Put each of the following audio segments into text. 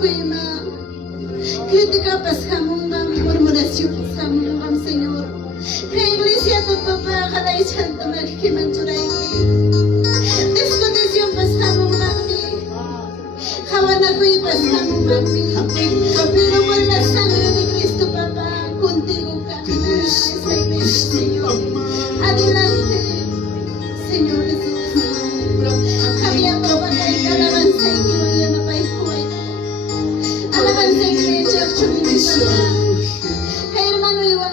Kuima, crítica pasamos murmuración pasamos Señor. La iglesia de papá cada chanta marjimanchuraiki. Discusión pasamos mami. Javana kui pasamos mami. Pero por la sangre de Cristo papá contigo caminar esta iglesia Señor. Adelante Señor Jesús. Había papá que alabanza y que hoy no va a jugar. Alabanza y que echar chulita. Hermano Iván,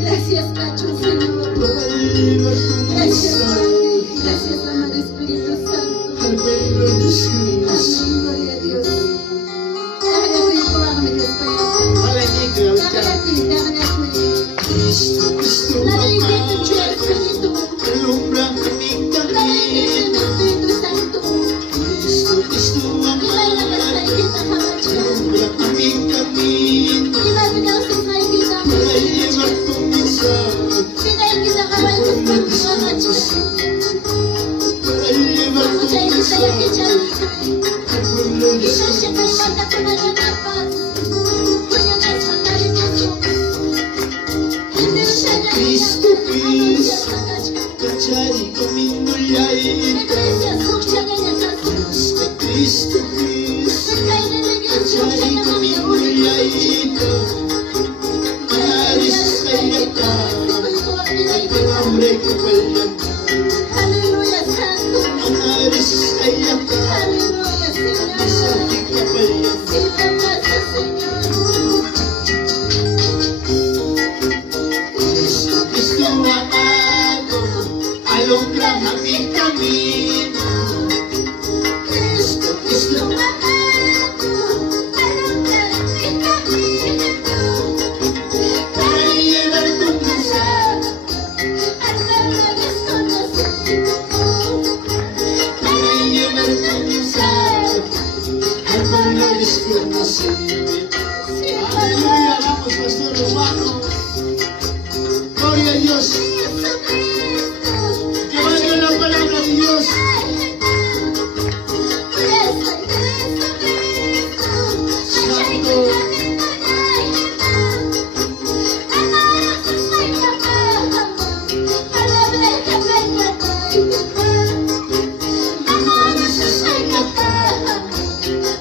gracias, Cacho, Señor. Gracias, Padre. Gracias, amado Espíritu Santo. Amén, gloria a Dios. Déjame que yo haga mi respeto. Cristo, Cristo, la bendición del Espíritu. alumbra mi La camino. bendición del Espíritu Santo. Cristo, Cristo, Viva la casa y que está alumbra mi camino. Viva la casa y que está Para llevar tu mensaje, Vida y que está acabando con tu amacho. para llevar tu Mucha iglesia mensaje que ya al pueblo y no se me desconocido. manda con la paz. Voy a despertar en eso. Cristo, Cristo, cachai camino yaita. Cristo, Cristo, cachai camino yaita. Maris kayaka, hambre que pelea. Maris kayaka, mensaje que pelea. Cristo, Cristo amado, alumbra mi camino. Cristo, Cristo, para llevar tu mensaje, para llevar tu mensaje al pueblo desconocido. Aleluya, vamos, pastor hermano. Gloria a Dios. Llevando la palabra de Dios.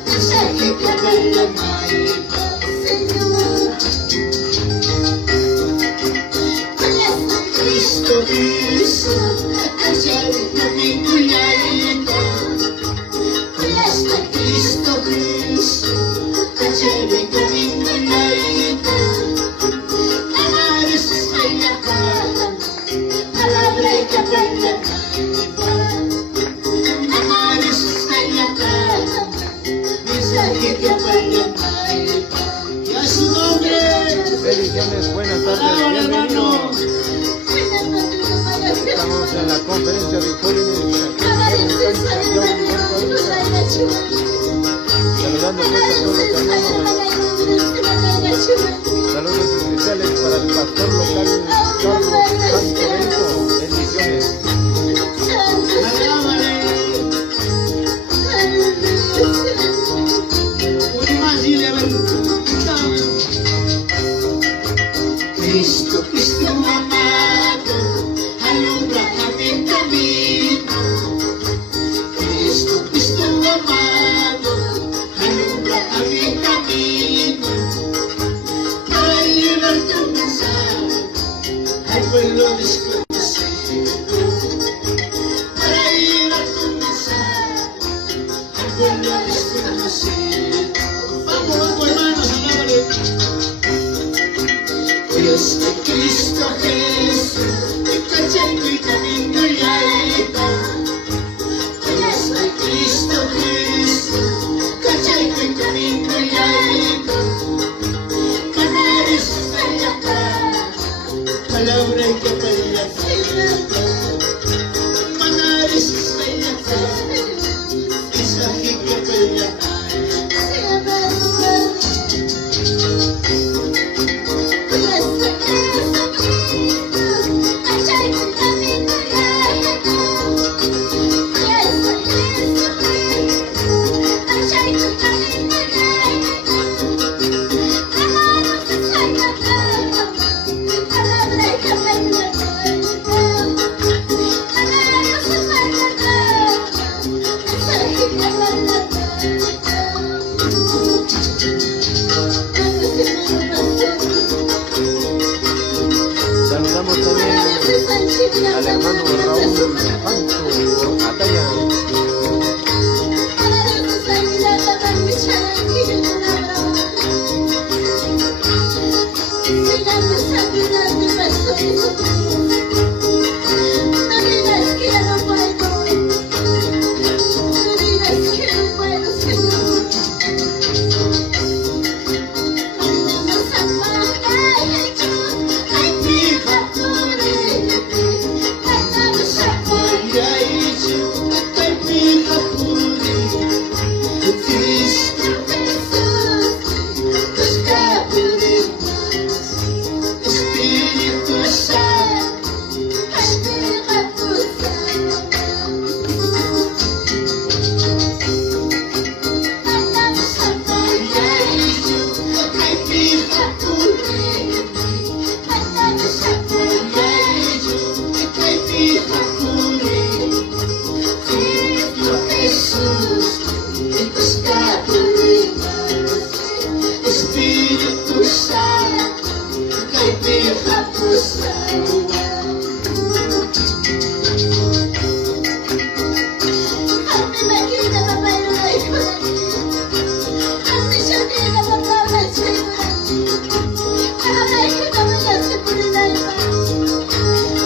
Mensaje que pelea maíba. Cristo, Cristo, cachai camino yaita. Cristo, Cristo, cachai camino yaita. Amares kayaka, palabra que pelea maíba. Amares kayaka, mensaje que pelea maíba. Y a su nombre. Bendiciones, buenas tardes, bienvenidos. Estamos en la conferencia de jóvenes. Saludando a todos los hermanos. Saludos especiales para el pastor local Carlos Santo Bento. Bendiciones. Alábale. Uno más, dile, a ver. Cristo, Cristo amado, alumbra mi camino. Cristo, Cristo amado, alumbra mi camino. Para llevar tu mensaje al pueblo desconocido. Para llevar tu mensaje al pueblo desconocido. Vamos, vamos, hermanos, alábale. Dios de Cristo Jesús, te cachai mi camino yaita. Dios de Cristo Jesús, cachai mi camino yaita. Canaris kayaka, palabra que pelea Jesus, ipagpatuloy mo. Espiritu Santo, kay pinapusawa. Ate makita mapayulay ko na niya. Ate siya din na mapawala sa'yo na niya. Maramay ko naman yan sa pulinay pa.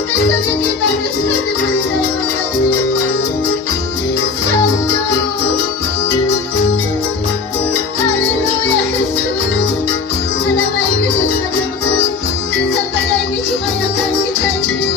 Basta hindi pa rin sa pulinay pa na niya. Santo. Hallelujah, Jesus. Maramay ko Diyos na naman. Sa bagay ni Chumayakan kita niya.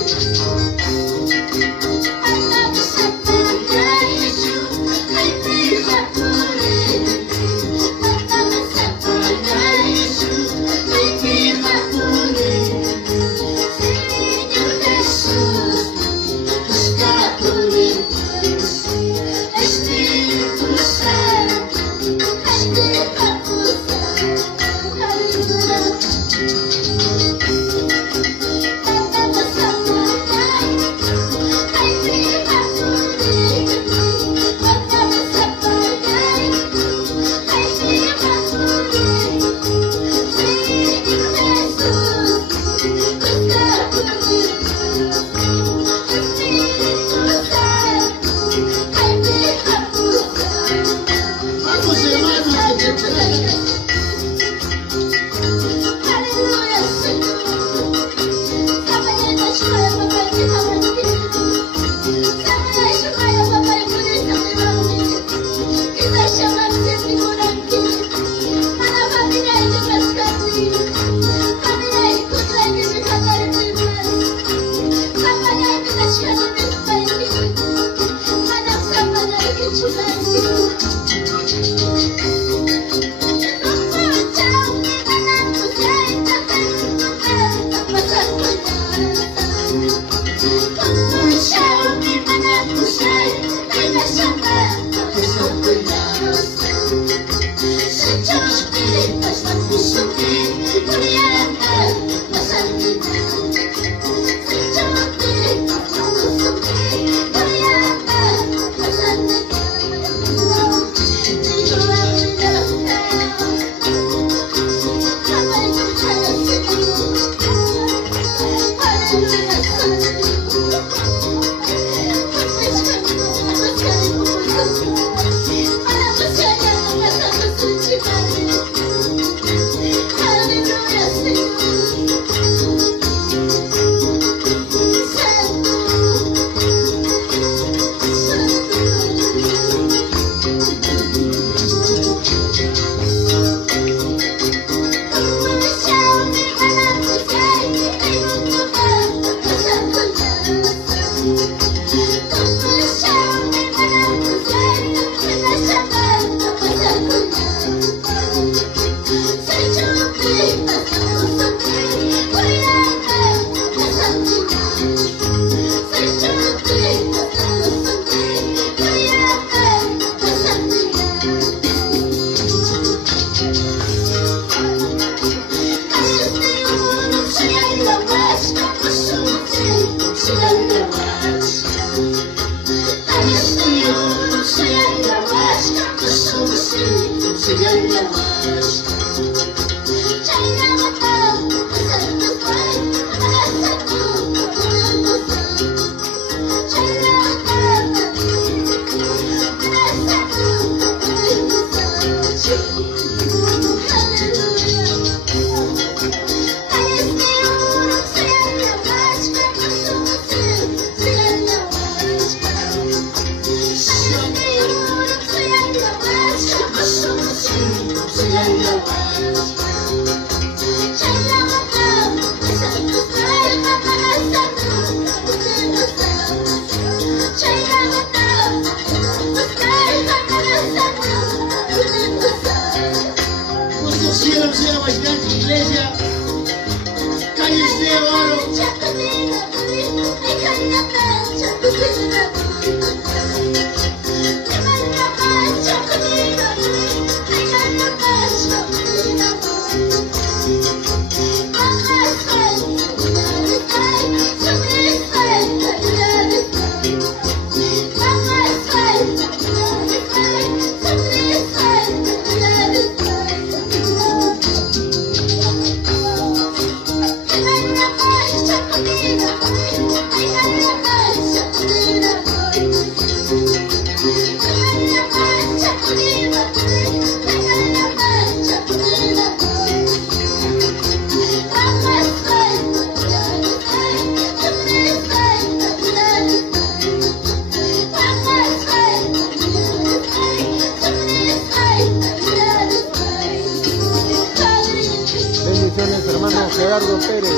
Gerardo Pérez.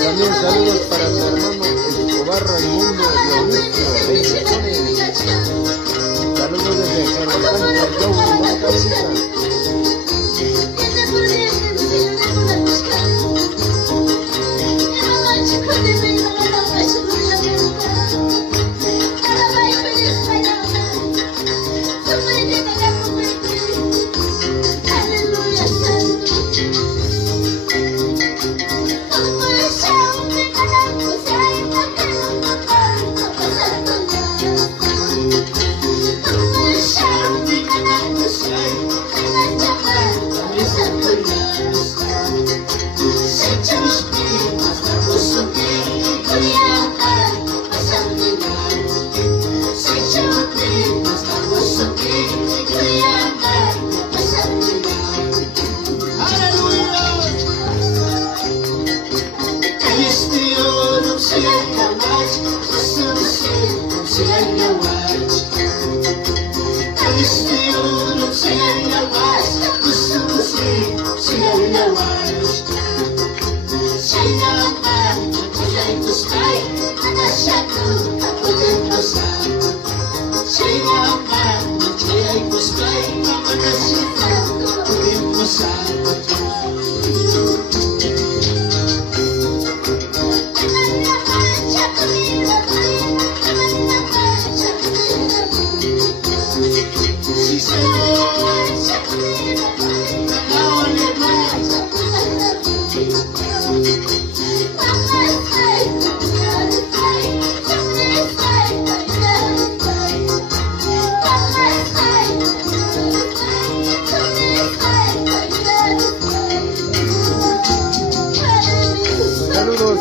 También saludos para mi hermano Escobar Raimundo Dionisio. Bendiciones. Saludos desde Gerardo Pérez.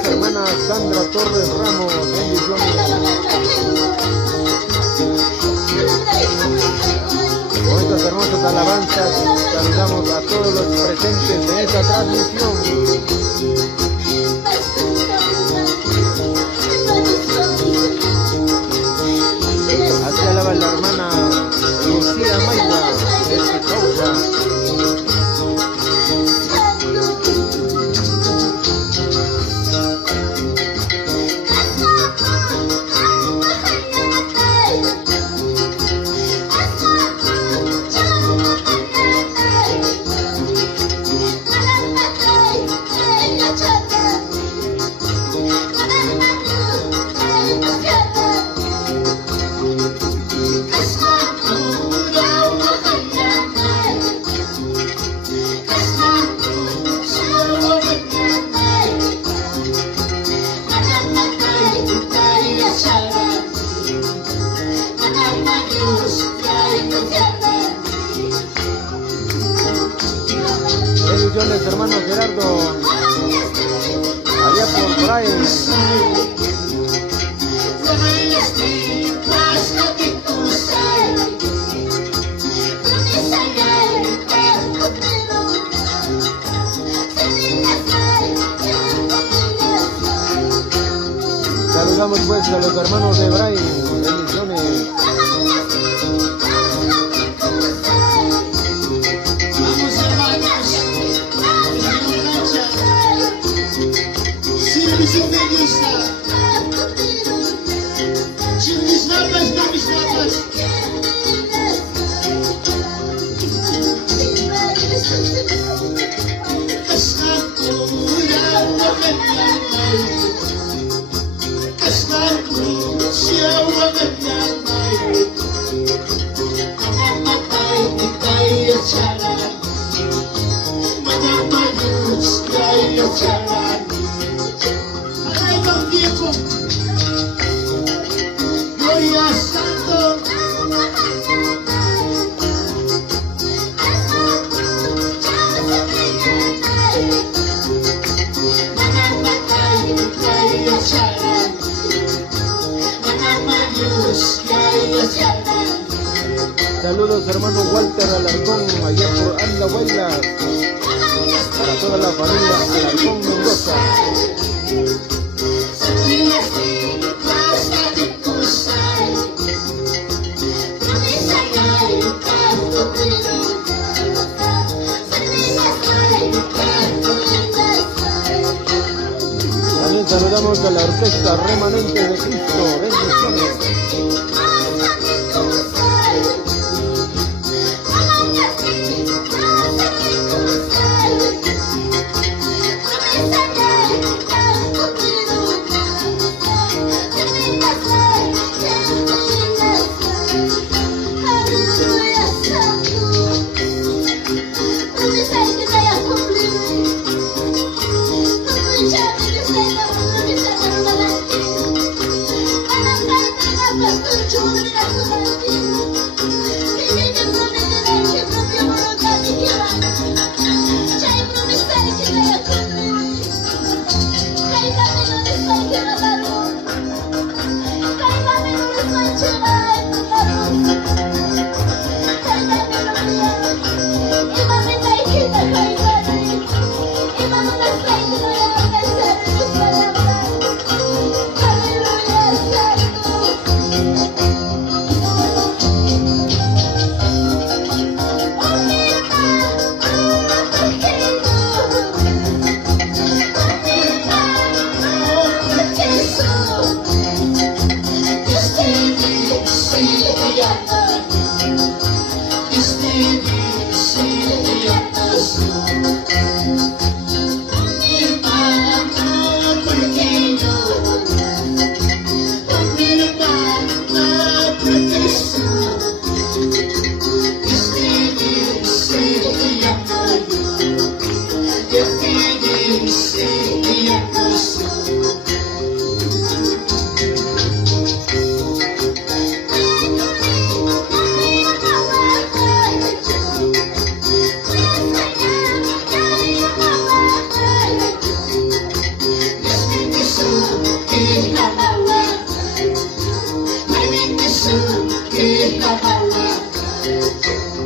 Hermana Sandra Torres Ramos, bendiciones. Con estas hermosas alabanzas saludamos a todos los presentes en esta transmisión. Así alaba la hermana Lucía Mayra desde Cauca. Bendiciones, hermano Gerardo, allá por Brian. Saludamos pues a los hermanos de Brian. Bendiciones. Saludos, hermano Walter Alarcón, allá por Andahuayla, para toda la familia Alarcón Mendoza. orquesta remanente de Cristo. Bendiciones.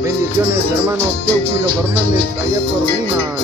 Bendiciones, hermanos Teófilo Fernández, allá por Lima.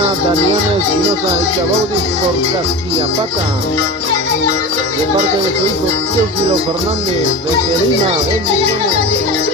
hermana Daniela Espinosa Echabaudis por Castillapata, de parte de su hijo Teófilo Fernández de Querima. Bendiciones.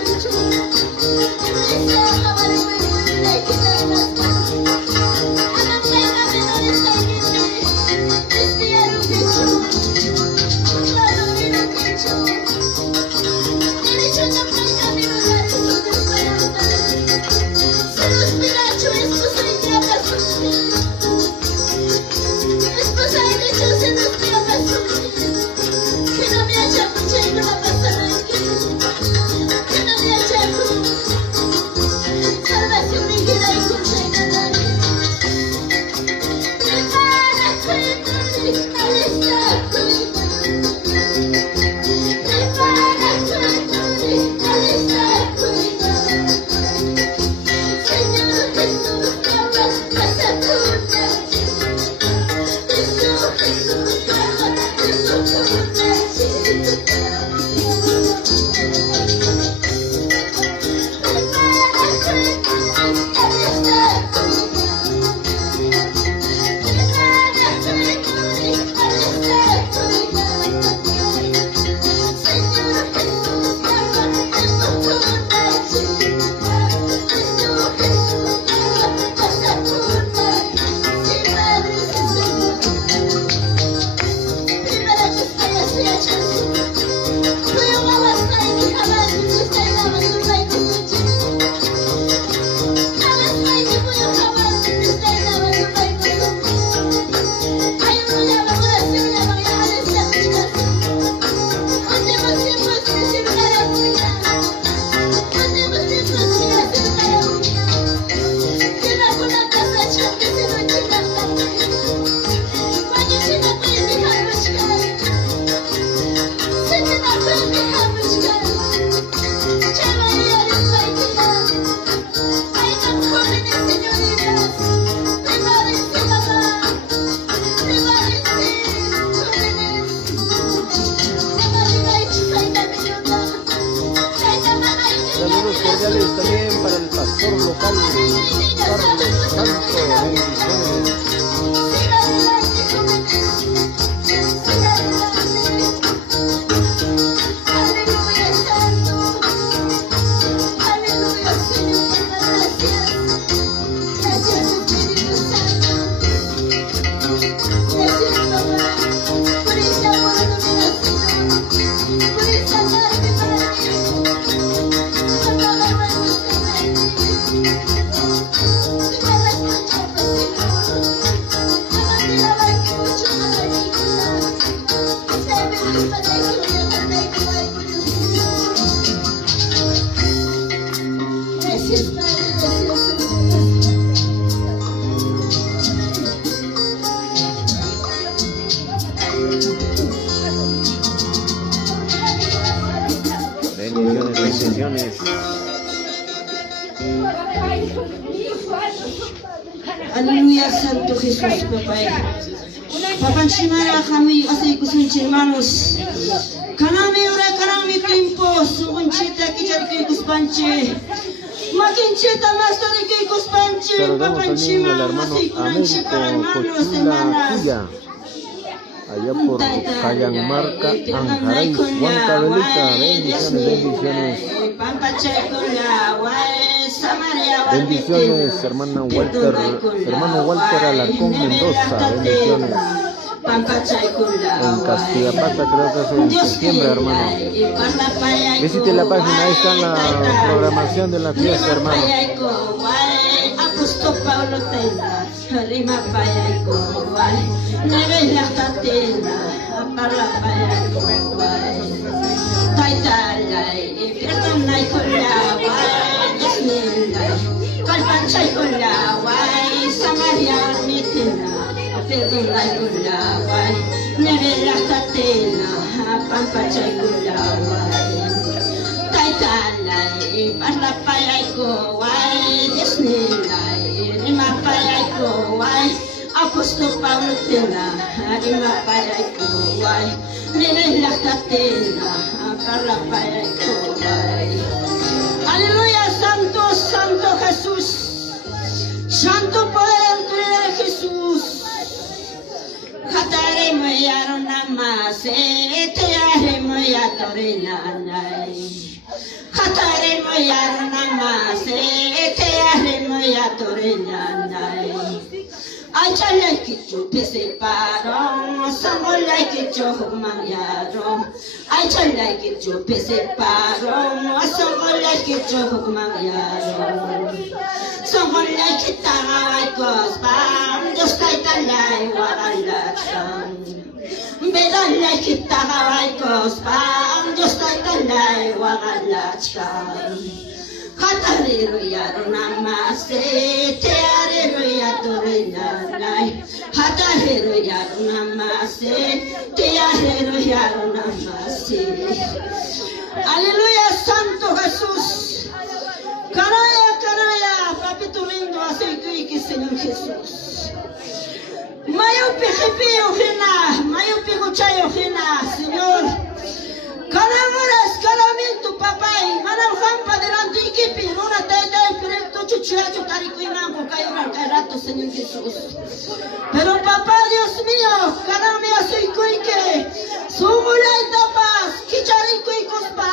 Saludos cordiales también para el pastor local Carlos Santo. Bendiciones. Bendiciones. Aleluya, Santo Jesús, papá. Papanchimara kami asay kusunchi hermanos. Kanami ora kanami klimpo sugunchita kichari kuspanche. Makinchita mastori kuspanche. Papanchimara asay kusunchita hermanos, hermanas. Allá por Cayanmarca, Anjaray, Huancavelica. Bendiciones. Bendiciones, hermano Walter Alarcón Mendoza. Bendiciones. En Castillapata, creo que es en septiembre, hermano. Visite la página, ahí está la programación de la fiesta, hermano. Apostol Paulo tena, harima payay kuway, nirelah tatena, parla payay kuway. Aleluya, Santo, Santo Jesús, Santo poder en tu I tell like it to pissy paro, someone like it to Hukmayaro. I tell like it to pissy paro, someone like it to Hukmayaro. Someone like it I goes bam, just like the lie what I like. Better like it I goes bam, just like the lie what I like. Hatarero yaro namaste, tearero yadore nanai. Hatarero yaro namaste, tearero yaro namaste. Aleluya, Santo Jesús. Caraya, caraya, papito lindo, aceite que Señor Jesús. Mayo pijipi ojena, mayo pijuchayo ojena, Señor. Canamuras, caramento, papai, manal jampa delante y kipi, una teta y preto chuchacho, taricuinango, cayó rato, Señor Jesús. Pero papá, Dios mío, caramia soy cuique, su mulay tapas, kicharico y cospa,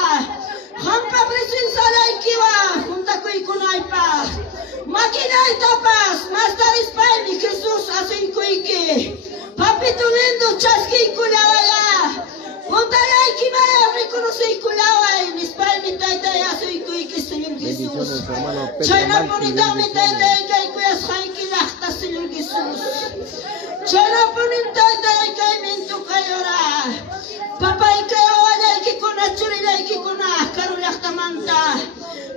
jampa presencia la ikiwa, junta cuiconaipa, máquina y tapas, más tarispa, mi Jesús, así cuique, papito lindo, chasqui culabaya. Montaya y Kimaya reconoce y culaba en España, mi taita ya soy que Señor Jesús. Chayna bonita mi taita y que cuidas haiki lachta Señor Jesús. Chayna bonita y que mintu kayora. Papá y que oye y que con achurila y que con acaru lachta manta.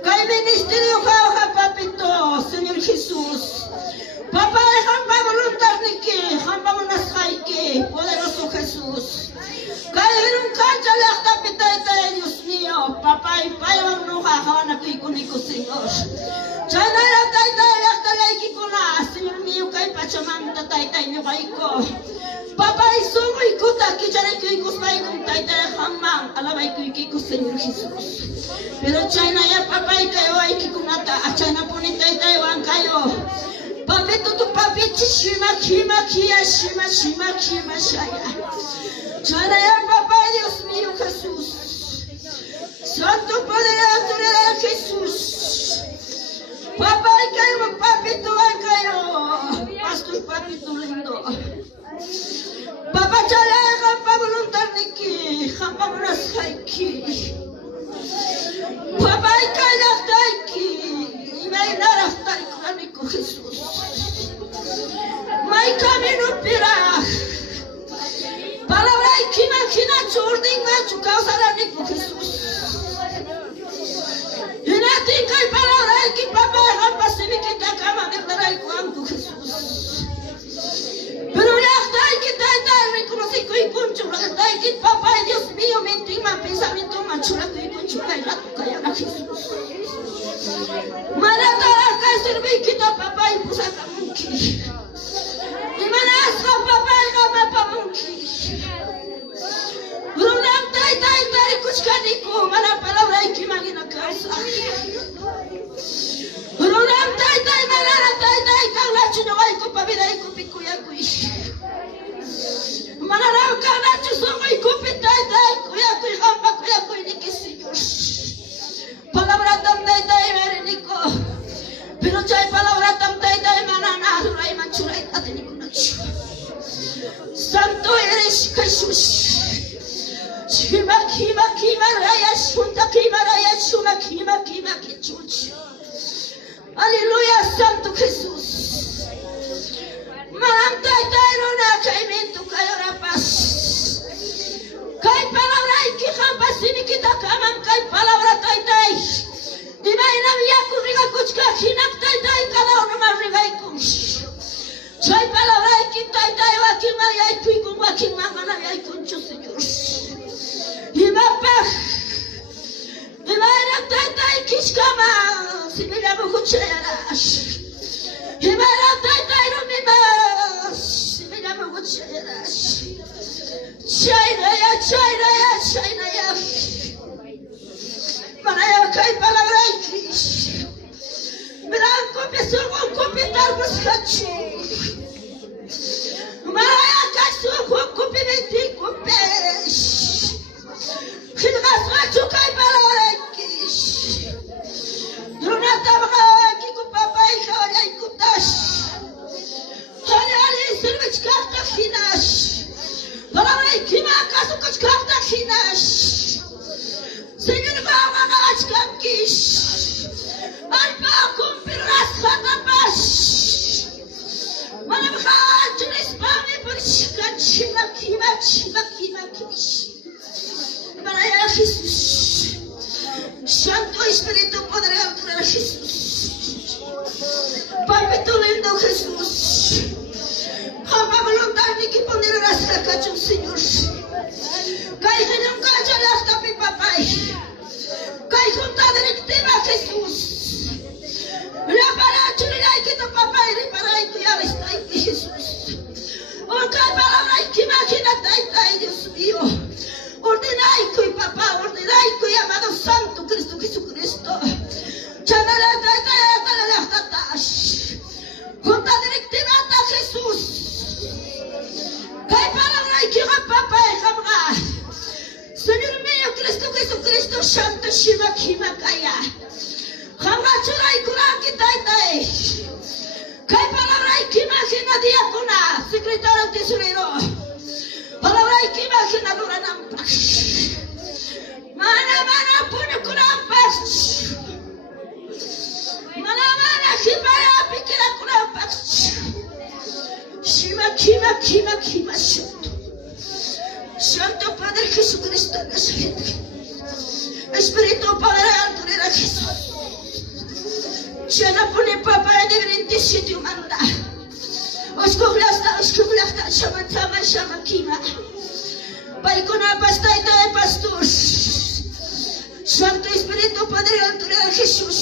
Kay ministerio jauja papito Señor Jesús. Papá y jamba voluntad ni que, jamba monas haiki, poderoso Jesús. Caer un cancha la tapita, Dios mío, papá y payo no jajaban aquí con Señor. Chana la taita la talaiki con la, Señor mío, que pachamanta taita y no. Papá y sumo y kuta que ya le quico spay con taita de jamán, alaba y quico Señor Jesús. Pero China ya papá y cayo hay que con ata, a China pone taita y bancayo. Papito tu papi chishima kima kia shima shima kima shaya. Chaya papá Dios mío Jesús, Santo Poderoso de Jesús, papá y cayo, papito y cayo, pastor papito lindo, papá chaya jampa voluntad ni ki, jampa monas haiki, papá y cayo taiki, y me nara taiko Jesús, my camino pira. Palabra y imagina chording macho causará ni con Jesús. Y natinca y palabra y que papá jamás se me quita cama de estar ahí con Jesús. Pero ya está y que está reconocí que concho, está y que papá y Dios mío me intima pensamiento machura que concho que rato callará Jesús. Manata acá serví quita papá y pusa camunki. Y manasco papá y gama pamunki. Runam tai kuch kani ko mana palabra y que imagina causa. Runam tai mana tai kaula chino ay ko pabida y ko pico ya kuish. Mana na kaula chuso y ko tai kuya kuy hamba kuya kuy ni que Señor. Palabra tam tai merenico. Pero chay palabra tam tai mana na ray manchuray atenico nacho. Santo eres Jesús. Kima raya shunta kima raya shuma kima kichuch. Aleluya Santo Jesús. Maram tairona caimiento cayora paz. Kai palabra y que jamás sin quita kamam kai palabra taitai. Dimaina via kuriga kuchka hinak taitai cada uno más riga kush. Chay palabra y que taitai wa kima ya kuikum wa kima mana ya kuncho Señor. Y papá, y vaya tata y kishkama, si me llamo cucharas. Y vaya tata y no me más, si me llamo cucharas. China ya. Para ya cae palabra y kish. Blanco pesó con copitar los hachi. Maya caso con copimenti copesh. Hilgas macho kai palabra kish. Santo Espíritu, poder adorar a Jesús. Papito lindo Jesús. Ama voluntad ni que poner rasa cacho, Señor. Kay nunca ya las mi papá. Kay junta directiva Jesús. La para chulai que tu papá y para y tu ya está ahí Jesús. O kay palabra que imagina tai Dios mío. Ordenai que papá, ordenai que amado Santo Cristo Jesucristo. Chamala ta junta directiva a Jesús. Kay palabra que papá y jamás. Señor mío, Cristo Jesucristo, Santo Shima Kima Kaya. Jamás churai kuraki tai. Kay palabra que imagina diácona, secretario tesorero. Palabra que imagina dura nampak. Mana punya kurampas. Mana hibaya pikira kurampas. Shima Santo. Santo Padre Jesucristo Nazaret. Espíritu Padre Alto de la Jesús. Siapa pun Papa yang diberhenti sitio manda. Oskuglasta, sama kima. Baik na pastai tayo pastor. Santo Espíritu Padre Alto de la Jesús.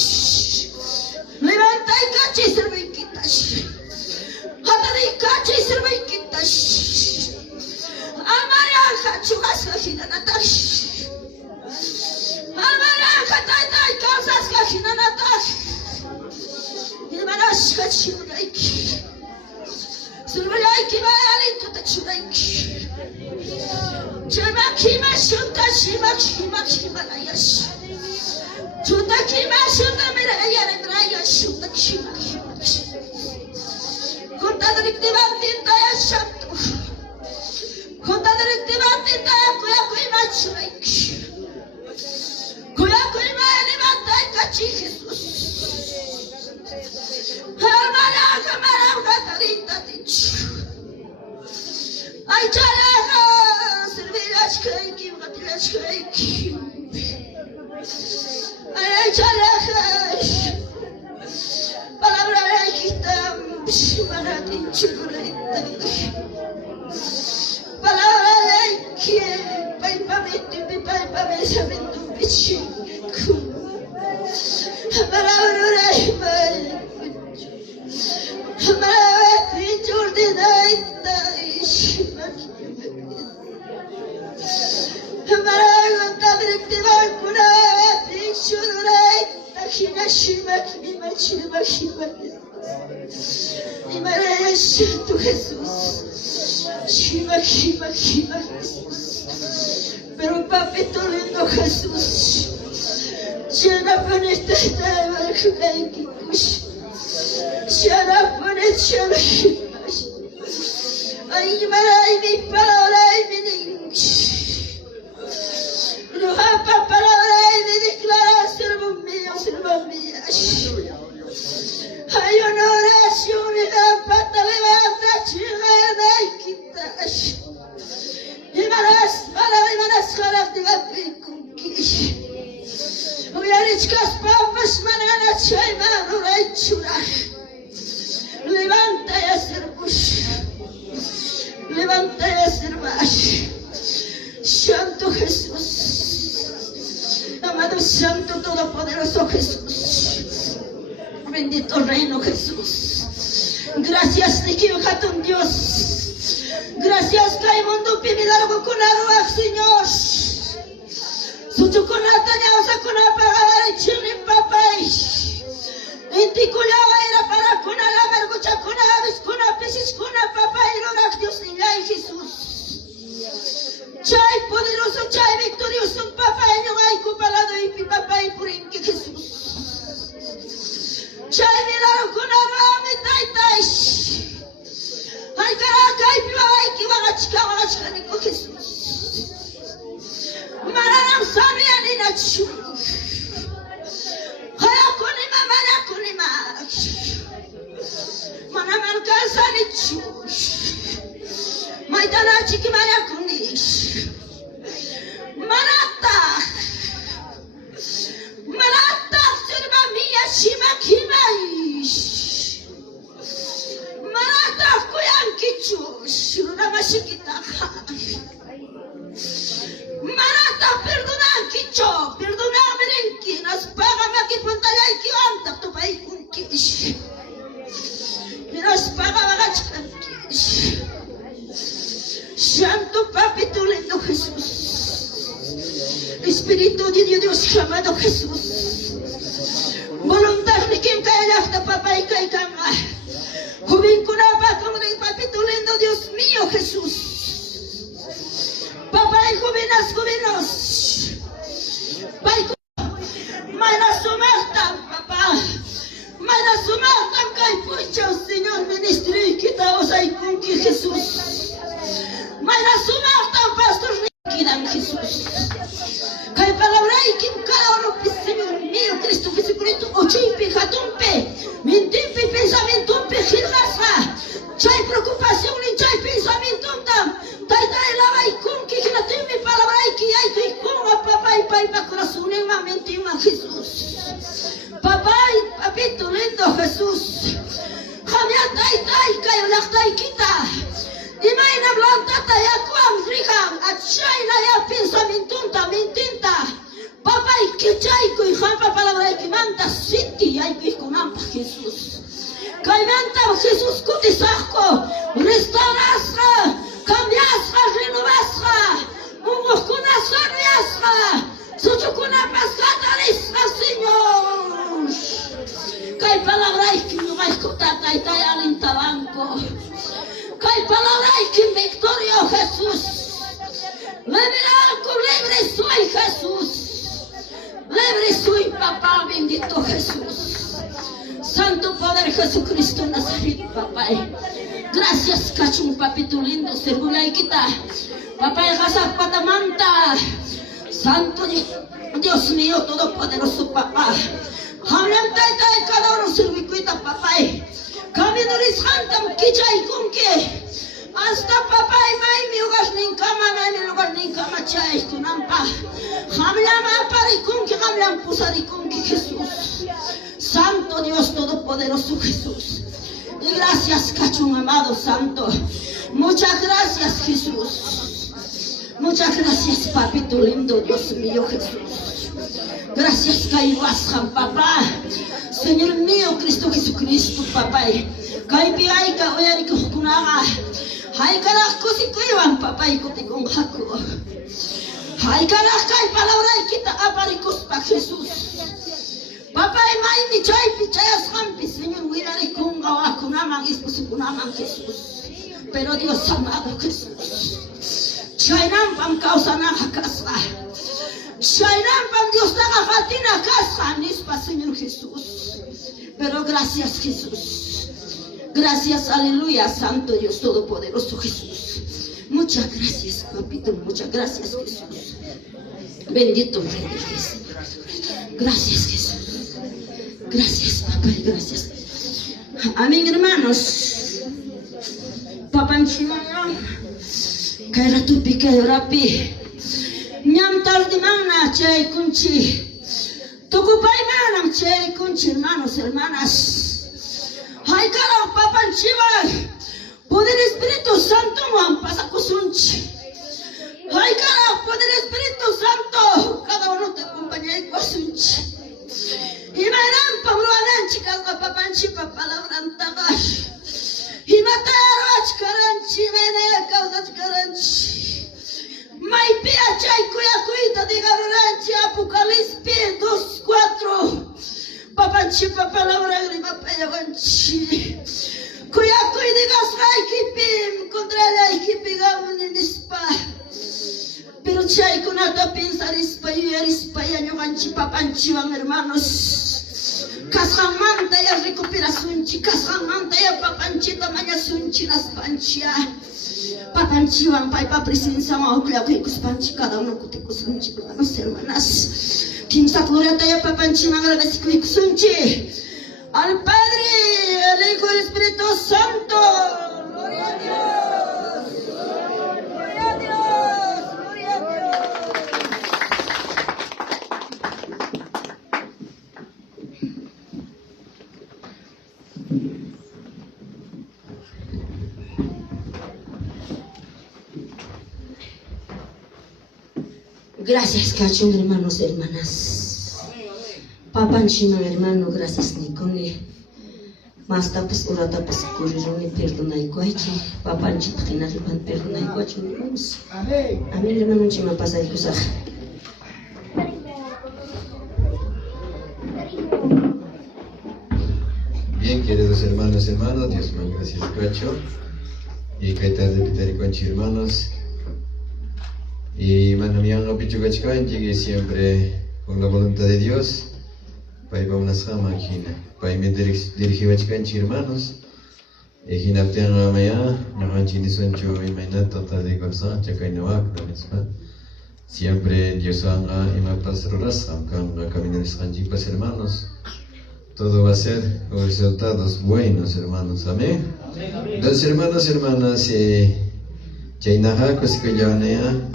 Levanta y cacha y serve quitas. Hatari y cacha y serve quitas. Amara chugas kahinanatas. Amara katai kausas kahinanatas. Ilmanas kachuraiki. Surulaiki bayalintu tachuraiki. Chama shima layas. Chuta kima shunta miraya raya shunta kima. Kunta directiva ya santo. Kunta directiva kuya machuraiki. Kuya levanta kachi Jesús. Kamara gatarita tichu. Ay chala servirás que matrias que. Ay chala palabra kita para tichu palabra que pai pa me saben tu bichi. Palabra Santo Jesús, Shima Jesús, pero papito lindo Jesús, llena con esta llena con esta ay maray mi palabra y mi niños, roja palabra y me declara servo mío, hay una oración y la pata levanta, chingada y quitas. Y manas jalas de la picuqui. Uyarichkas papas manana chayman uraychura. Levanta y hacer bush. Levanta y hacer bash. Santo Jesús. Amado Santo Todopoderoso Jesús. Bendito reino Jesús. Gracias Nikiuhatun Dios. Gracias Kaimundo Pimilargo con arroa Señor. Suchukunata nyausa kuna pagawari chini papai. Inti kulawa ira para kuna la vergucha kuna avis kuna pisis kuna papai lorak Dios niñay Jesús. Chay poderoso, chay victorioso papai nyay kupalado y papai purinki Jesús. Chay milagro con arroa mi tai. Ay caraka y piwai kiwagachka niko Jesús. Maranam sabia ni nachu. Maitana chikimaya kunish. Manata. Manata sirva miya shima kimaish. Manata kuyan kichu. Shura mashikita. Manata perdonar kicho. Perdonar merenki. Nas paga maki pantalay kiwanta. Tupay kunkish. Nos paga magachkankish. Santo Papito lindo Jesús. Espíritu de Dios llamado Jesús. Voluntad de quien cae hasta papá y cae cama. Joven con apa como de Papito lindo Dios mío Jesús. Papá y jóvenes. Mana sumartan papá. Mana sumartan kay pucha Señor ministro y quitaos ahí con que Jesús. Mana sumartan pastor kidan Jesús. Kay palabra y kim cada uno Señor mío Cristo Jesucristo ochimpe jatumpe mintimpe pensamientumpe gilgasa chay preocupación ni chay pensamientumtam tay lava y kun que ginatimpe palabra y que hay que con papá y pai corazón en la mente en Jesús. Papá y papito lindo Jesús. Jamia tay kayo laktay kita. Imay na blantata ya kuam riham at siya'y na ya pensamientunta mintinta. Papay kichay ko'y hampa palabra kimanta siti ay ko'y kumampa Jesus. Kay manta Jesus kutisah ko, restauras ka, kamyas ka, renovas ka, umuh ko na sarvias ka, sucho ko na paskatalis ka, Señor. Kay palabra kimumay ko tatay alintawan ko. Kay palabra que victoria Jesús. Libre soy Jesús. Libre soy papá bendito Jesús. Santo Poder Jesucristo Nazaret papá. Gracias cachun papito lindo segulay kita. Papá hasap patamanta. Santo Dios mío todopoderoso papá. Hamlam tay cada uno servicuita papá. Kami nulis hantam kichay kunke. Hasta papá y may mi lugar nin kama chay kunampa. Hamlam apari kunke, hamlam pusari kunke Jesús. Santo Dios Todopoderoso Jesús. Y gracias cachun amado Santo. Muchas gracias Jesús. Muchas gracias papito lindo Dios mío Jesús. Gracias Kaiwasham papá. Señor mío Cristo Jesucristo papá. Kay piyay ka oyari ko kunanga. Hay kalah ko si kuiwan papá ko tikong hako. Hay kalah kay palabra kita aparikos pa Jesús. Papá may ni chay pichayas hampi Señor wirari kung gawa kunamang esposo kunamang Jesús. Pero Dios amado Jesús. Chay nampam causa na hakasa. Shainam Dios na fatina casa nispa Señor Jesús. Pero gracias Jesús. Gracias, aleluya, Santo Dios Todopoderoso Jesús. Muchas gracias, papito, muchas gracias Jesús. Bendito Rey de Jesús. Gracias Jesús. Gracias papá y gracias. Amén hermanos. Papá en Chimaya. Kaira tu pique rapi. Nyam tardi mana chay kunchi. Tukupay manam chay kunchi hermanas. Hay cara papan chiva. Poder Espíritu Santo man pasa kusunchi. Hay cara poder Espíritu Santo. Cada uno te acompaña y kusunchi. Y manam pamruanan chicas papan chipa palabran tagash. Y matar karanchi vene causas karanchi. Mai pia chay kuya kuita de garuranchi Apocalipsis 2:4. Papanchi palabra grima payavanchi. Kuya kuy de gasray kipim contra la kipigamun en ispa. Pero chay kunata pensar ispa ya ñoganchi papanchi van hermanos. Kashamanta ya recuperación chi kashamanta ya papanchita maña sunchi las panchia. Papanchi van pa presencia ma okla que kuspanchi cada uno que kusunchi hermanos hermanas. Kimsa gloria ya papanchi agradezco que kusunchi. Al Padre, al Hijo y al Espíritu Santo. Gloria a Dios. Gracias, cachón, hermanos, hermanas. Papanchima, hermano, gracias, Nicone. Más tapas, ora tapas, corrirone, perdona y coche. Papanchita, final, perdona y coche, hermanos. A mí, hermano, chima pasa de cosas. Bien, queridos hermanos, Dios me gracias, Cacho. Y que tal de Peter y Conchi, hermanos. Y mano mía, no pichu cachcan, llegué siempre con la voluntad de Dios. Para ir a una sama aquí, para irme dirigir a Chicanchi, hermanos. Y aquí no tengo a maya, no hanchi ni soncho y mañana total de cosa, chacay no va, siempre Dios haga y me pasa rolas, aunque caminar es hanchi pues hermanos. Todo va a ser con resultados buenos, hermanos. Amén. Los hermanos, hermanas, Chainaja, Cosicoyanea,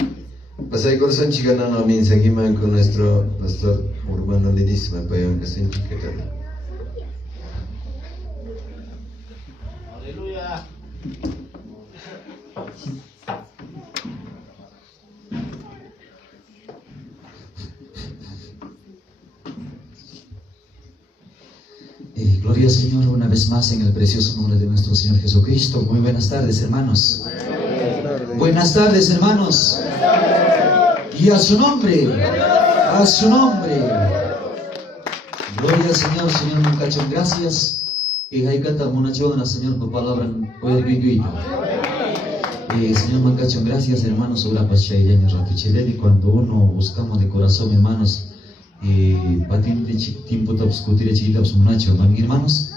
pasar corazón chicana, amén, seguimos con nuestro pastor Urbano Lidisma, para que se entienda. Aleluya. Gloria al Señor una vez más en el precioso nombre de nuestro Señor Jesucristo. Muy buenas tardes, hermanos. Buenas tardes, hermanos. Y a su nombre, a su nombre. Gloria al Señor, Señor Mucachón, gracias. Y hay que estar Señor, por palabra poder vivir. Señor Mucachón, gracias, hermanos. Y cuando uno buscamos de corazón, hermanos, hermanos.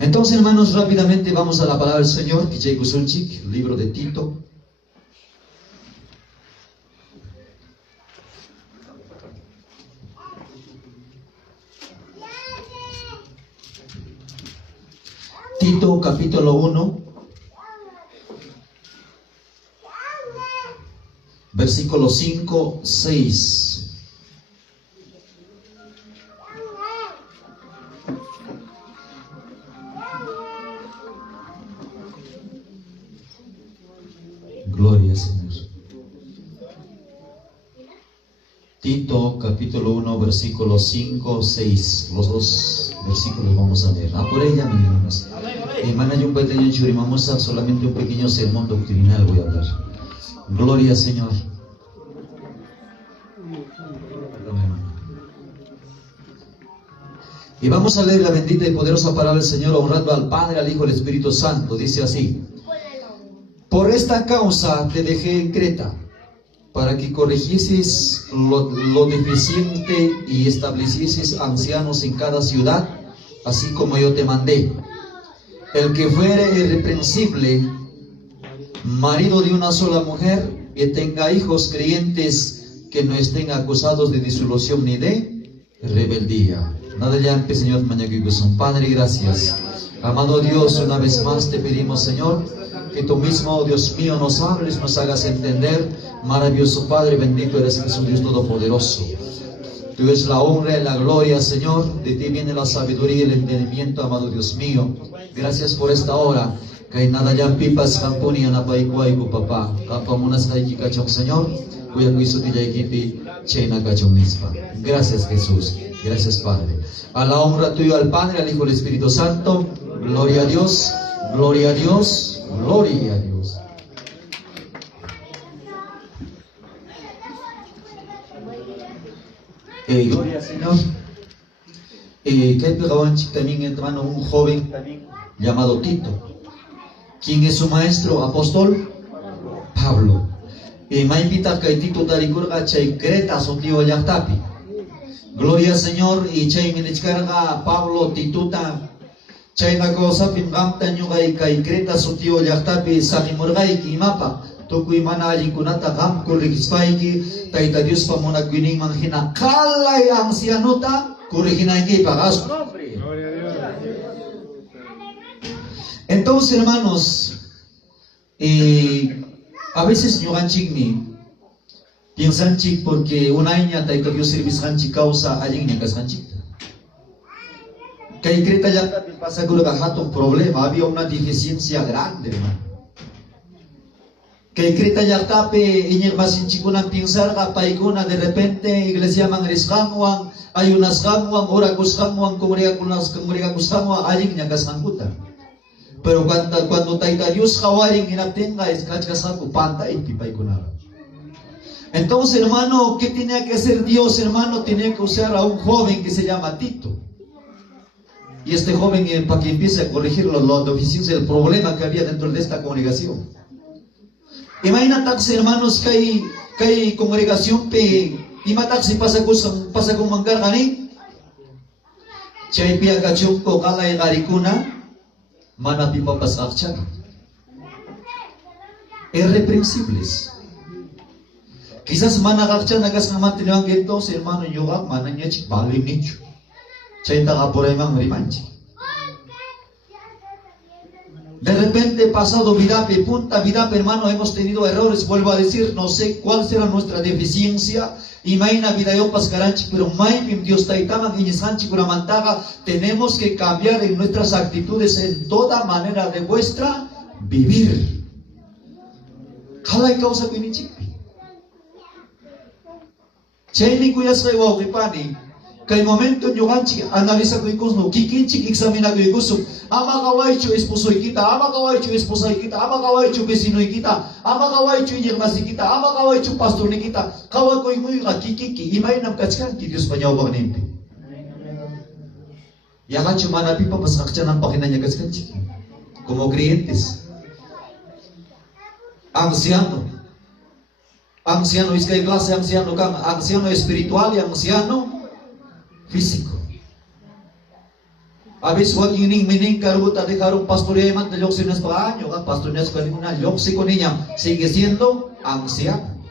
Entonces, hermanos, rápidamente vamos a la palabra del Señor. Libro de Tito. Tito capítulo 1, versículo 5, 6. Gloria, Señor. Tito capítulo 1, versículo 5, 6. Los dos versículos vamos a leer. Por ella, mis hermanos. Vamos a solamente un pequeño sermón doctrinal voy a hablar. Gloria, Señor. Perdón, hermano. Y vamos a leer la bendita y poderosa palabra del Señor, honrando al Padre, al Hijo y al Espíritu Santo. Dice así: por esta causa te dejé en Creta, para que corrigieses lo deficiente y establecieses ancianos en cada ciudad, así como yo te mandé. El que fuere irreprensible, marido de una sola mujer, y tenga hijos creyentes que no estén acusados de disolución ni de rebeldía. Nada ya, Señor, Padre, gracias. Amado Dios, una vez más te pedimos, Señor, que tú mismo, Dios mío, nos hables, nos hagas entender. Maravilloso Padre, bendito eres Jesús, Dios Todopoderoso. Tú eres la honra y la gloria, Señor. De ti viene la sabiduría y el entendimiento, amado Dios mío. Gracias por esta hora. Que nada ya pipas campuni anapaikuaiku papá. Kapamunas kaiki kachong, Señor. Kuya kuiso tiyakipi chena kachong nispa. Gracias, Jesús. Gracias, Padre. A la honra tuya al Padre, al Hijo y al Espíritu Santo. Gloria a Dios. Gloria a Dios. Gloria a Dios. Gloria al Señor. Que pegaban también, hermano, un joven llamado Tito. ¿Quién es su maestro? Apóstol Pablo. Maipita que Tito tarikurga chay Creta su tío Yahtapi. Gloria al Señor. Y chay minichkarga Pablo Tituta chay na cosa pimgamta nyugay kay Creta su tío Yahtapi sakimurgay ki mapa. Tukui mana alikunata gam kurikispaiki taita Dios pamona kuning manghina kalay ang sianota kurihinay pagas. Entonces, hermanos, a veces ñuganchikmi piensanchik porque una niña taita Dios servishanchik causa alguien ni kashanchik. Kay Creta ya pasa que un problema, había una deficiencia grande, hermano. Había una deficiencia grande. Entonces, hermanos, Que Creta Yaktape, Iñel Masinchikunan Pinsarga, Paikuna, de repente, iglesia Mangrishanwan, hay unas Hanwan, ora Kushanwan, congrega Kushanwan, alguien Yakashankuta. Pero cuando Taitarius Hawarin inaptenga, es Kachkasaku, Panta y Pipaikunara. Entonces, hermano, ¿qué tenía que hacer Dios, hermano? Tenía que usar a un joven que se llama Tito. Y este joven, para que empiece a corregir las deficiencias, el problema que había dentro de esta congregación. Imagínate, hermanos, que hay congregación, imagínate pasa con mangargani, chay pia kachung ko kalay garikuna, mana pipa pasakchan. Irreprensibles. Quizás mana kakchan nagas naman tinawang gintos, hermano, yoga, mana niya chik bali nicho. Chay taga por ahí mang rimanchi. De repente, pasado vidape, punta vidape, hermano, hemos tenido errores. Vuelvo a decir, no sé cuál será nuestra deficiencia. Y maina vida yo pascaranchi, pero maipim Dios taitama guiñesanchi curamantaga. Tenemos que cambiar en nuestras actitudes en toda manera de vuestra vivir. Kalay causa pinichipi. Chayni kuyas kay wawipani. Kay momento nyo kanchi, analiza ko ikusno, kikinchik examina ko ikusno, ama kawaicho esposoy kita, ama kawaicho esposay kita, ama kawaicho vecinoy kita, ama kawaicho inyermasi kita, ama kawaicho pastor ni kita, kawai ko imoy kikiki, imay nam kachkan, ki Diyos pa niya ubang nimpi. Yakacho manapi pa pasakcha ng pakinan niya kachkan, como creyentes. Anciano es que hay clase anciano, anciano espiritual y anciano físico. A veces wag yuning mining karuta de karong pastorea man de yoksi nas paanyo, ang pastor niya sa kalimuna, yoksi ko niya, sigue siendo anciano.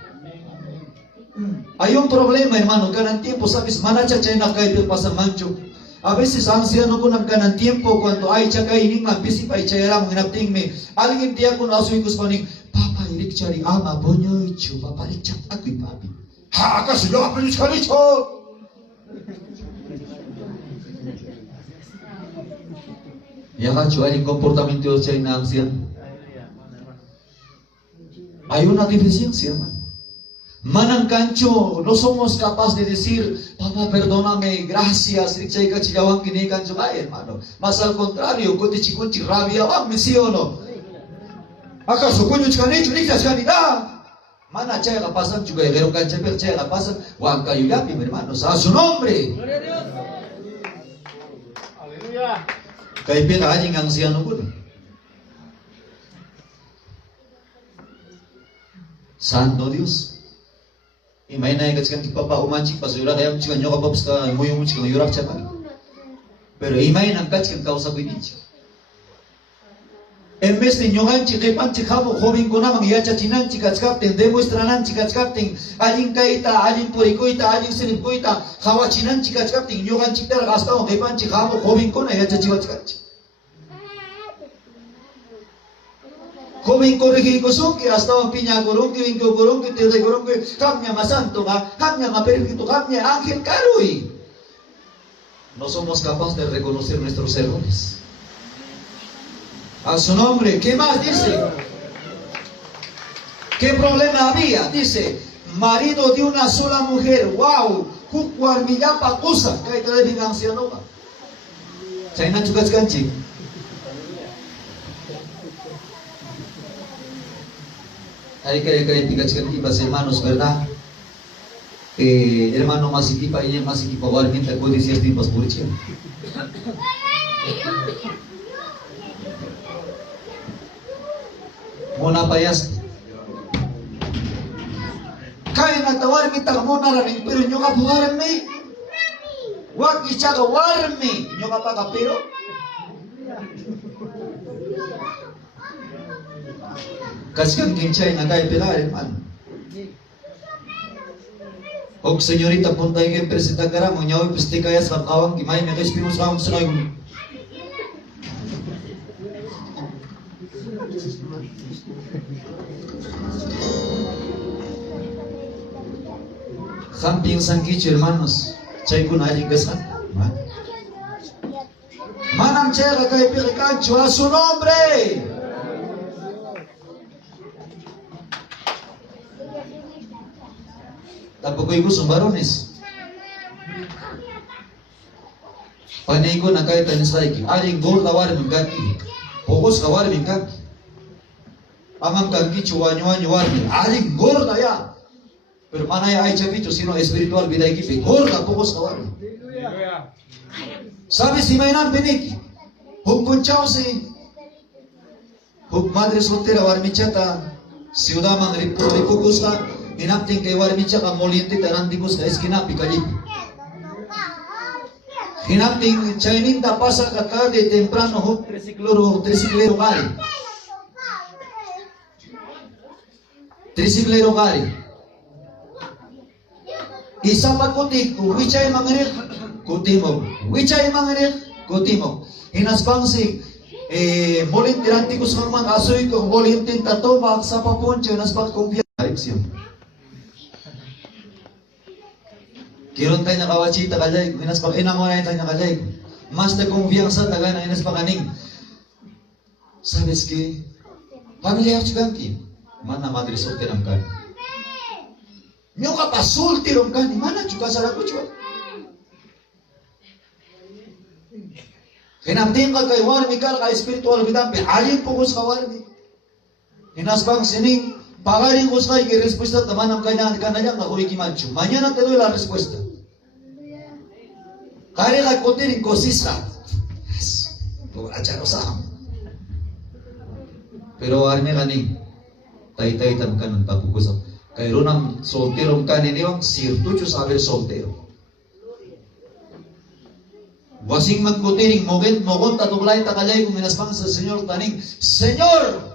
Hay un problema, hermano, ganan tiempo, sabes, manacha chay na kayo pasang mancho. A veces anciano ko nang ganan tiempo, cuando ay chakay ning mapisip ay chayarang hinapting me, alguien tiya ko na asuin ko sa paning, Papa, irik chari ama, bonyo icho, Papa, irik chap ako'y papi. Ha, kasi yung apilis ka nicho! Yakacho, hay un comportamiento de na anciano. Hay una deficiencia, hermano. Manang kancho, no somos capaces de decir, Papá, perdóname, gracias, richay kachiyawang kinikancho ay, hermano. Más al contrario, kunti rabia, wag ¿sí o no? ¿Acaso kunyo chikanicho, nikas kanida? Mana chay kapasan, chugayero kancha, pero chay kapasan, wag kayo yapi, hermanos, a su nombre. Gloria a Dios. Aleluya. Kay pila aling anciano ko. Santo Dios. Imagina que chikan papa umanchik pasura kaya chikan yo kapos ka muyo mo chikan yurak chapan. Pero imagina ka chikan causa ko dicho. En vez de ñogan chike pan chikabo joven ko namang yacha chinan chikas captain demuestranan chikas captain alin kaita alin purikoita alin sinipkoita hawa chinan chikas captain ñogan chiktar gastao ke pan chikabo joven ko na yacha chikas. Joven corrigi ko que hasta un piña gorong que te de gorong que cambia más santo cambia más perfecto cambia ángel carui. No somos capaces de reconocer nuestros errores. A su nombre, ¿qué más dice? ¿Qué problema había? Dice, marido de una sola mujer. Wow, kukuarmillapa kusa, que hay que le digan anciano. Chayna chukas kanchi. Hay que explicar hermanos, ¿verdad? Hermano más equipa y el más equipa igualmente puede decir tiempos por chile. Muna payas. Kaya natawar kita muna rin pero nyo ka pugarmi. Wag ichaga warmi nyo ka pero. Kasi kang kinchay na kayo pila, hermano. Og señorita punta yung presenta ka rin, mga yung piste kaya sa kawang kimay, may kayo sa kawang sa kayo. Camping sangkicho, hermanos. Chay ko na aling gasan. Manang chera kayo pila kancho, a su nombre. Tampoco hijos son varones. Panigo na kahit tayo sa iki. Aling gorda warmin kaki. Pokos ka warmin kaki. Amam kaki chuwanyo warmin. Aling gorda ya. Pero manay ay chapicho sino espiritual biday kipi. Gorda pokos ka warmin. Sabi si Mainam Piniki. Hug kunchaw si hug madre soltera warmin chata. Ciudad mang ripukus ka. Hinapting kay warmin chata moliente tarantikus ka eskinapi kalipi. Hinapting Chaininta pasa ka tarde temprano hug triciclero gari. Triciclero gari. Isa pa kutik, wichay mangirik, kutimog. Wichay mangirik, kutimog. Hinasbang si molintiranti ko sa mga asoy ko, molintin tatomag sa papuncho, hinasbang kong biyarik. Kiron tayo nakawachita kalay, hinasbang inamoy tayo kalay. Mas na kumbiyansa taga na hinasbang aning. Sabes ki, pamilya ako chiganki, mana madre solteram ka. Nyo ka pasultiram ka, mana juga sarap ko chua. Hinamding ka kay warmi ka espiritual bidampi, alin pukos ka warmi. Hinasbang sining, pagaring ko sa iki respuesta tamanam kanya kanayang ako ikimancho. Mañana te doy la respuesta. Kaya ka kotirin kosista. Acharo sa pero arme kaning tay-tay tam kanon tapugusap. Kay runang solterong kaniniwang sirtucho saber soltero. Wasing magkotiring mogon tatuglay takalay kung minaspang sa Senyor taning Senyor!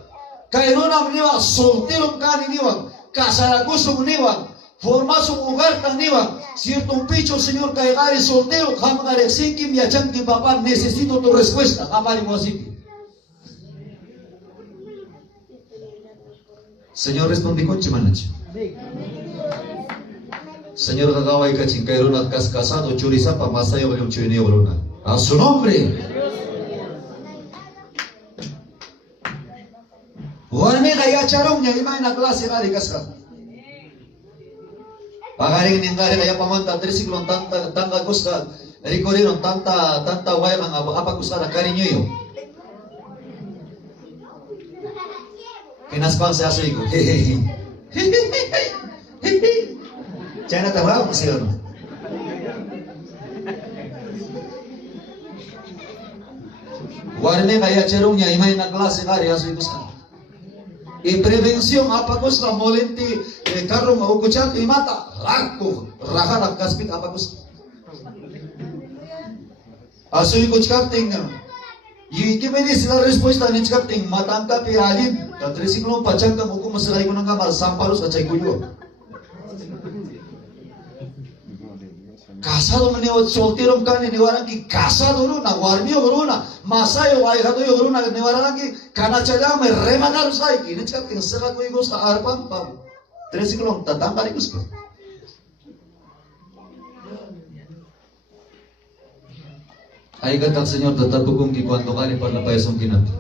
Kay runang niwang solterong kaniniwang kasaragusong niwang formasong ugar tang niwang sirtong picho Senyor kay kari soltero kamakari singkim yachang ki papa necesito tu respuesta kapali mo asiti. Señor respondí con chimanach. Señor kagaway kaching kay runat kasado churisapa masayo kayong chuyene runat. A su nombre. Warme kaya charong niya imay na klase kari kaska. Pagaring ningari kaya pamanta trisiklong tanta kuska rikorirong tanta wayang apa kuska na kari niyo. Kinaspang sa asoy ko. Diyan na tawa ko siya. Warme kaya charong niya imay na klase kari asoy kuska. Prevención apakos na molenti karong maukuchat imata rakko raharak kaspit apakos. Asoy kuchkating Yiki medis la respuesta ni chkating matangka pi alin tatrisiklo pachangka muku masaray ko ng kamal samparos at saykuyo. Kasado maniwat solterom kani niwaran ki kasado ru na warmio ru na masayo ay hado yo ru na niwaran ki kanachaya me remagar sai ki ni chkating saka ko igos ta arpam pam trisiklo tatangka ni kusko. Ay gatak Señor tatatugong ki cuanto kani para paesong kinati.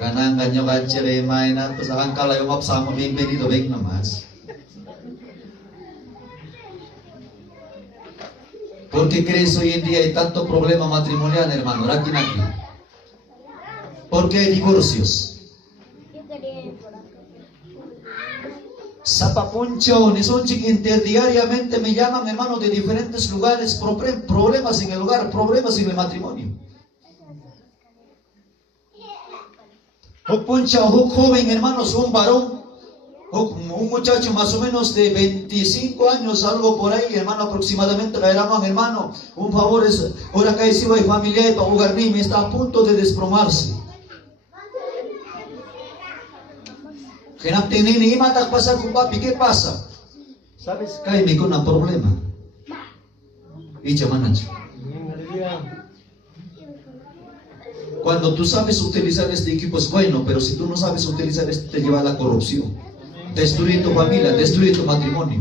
Kanang kanyo kachere may na to sa kangkala yung kapsamo bienvenido ven namas. Porque crees hoy en día hay tanto problema matrimonial, hermano, aquí. Porque hay divorcios. Sapapuncho, ni son interdiariamente me llaman hermanos de diferentes lugares, problemas en el hogar, problemas en el matrimonio. Puncha, un joven hermanos, un varón, un muchacho más o menos de 25 años, algo por ahí, hermano, aproximadamente, hermano, un favor es, ahora que si hay familia para jugar me está a punto de desplomarse. Que no tiene ni matas pasar con papi, ¿qué pasa? ¿Sabes? Caime con un problema. Y chamanacho. Cuando tú sabes utilizar este equipo es bueno, pero si tú no sabes utilizar este te lleva a la corrupción. Destruye tu familia, destruye tu matrimonio.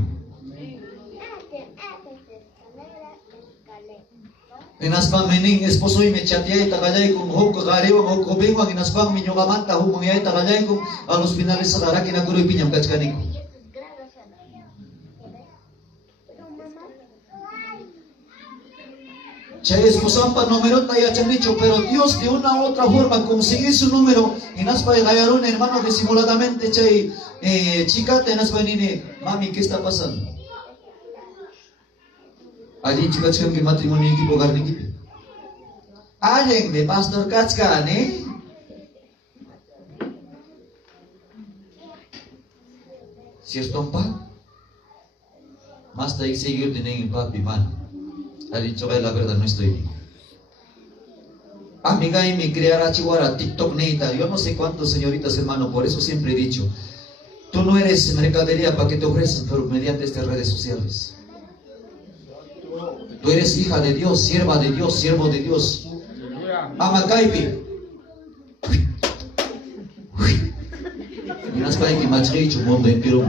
Inasbang mening esposo me chateay tagalay kung huk kagariwang huk kubingwang inasbang minyo kamanta humungay tagalay kung alos pinalis sa karaki na guroy pinyam kachkanik. Chay esposan pa número tayo chan dicho, pero Dios de una u otra forma consigue su número. Inaspa gayaron hermano disimuladamente chay chica inaspa nini, mami, ¿qué está pasando? Allí chicas que matrimonio equipo garni equipo. Allen de pastor kachkan, ¿Cierto pa? Más tayo seguir tienen papi man. Ha dicho que la verdad no estoy bien. Amiga y mi creará chihuahua TikTok neta. Yo no sé cuántos señoritas hermano, por eso siempre he dicho, tú no eres mercadería para que te ofrezcan pero mediante estas redes sociales. Tú eres hija de Dios, sierva de Dios, siervo de Dios. Ama kaipi. Minas kaipi machricho mundo entero.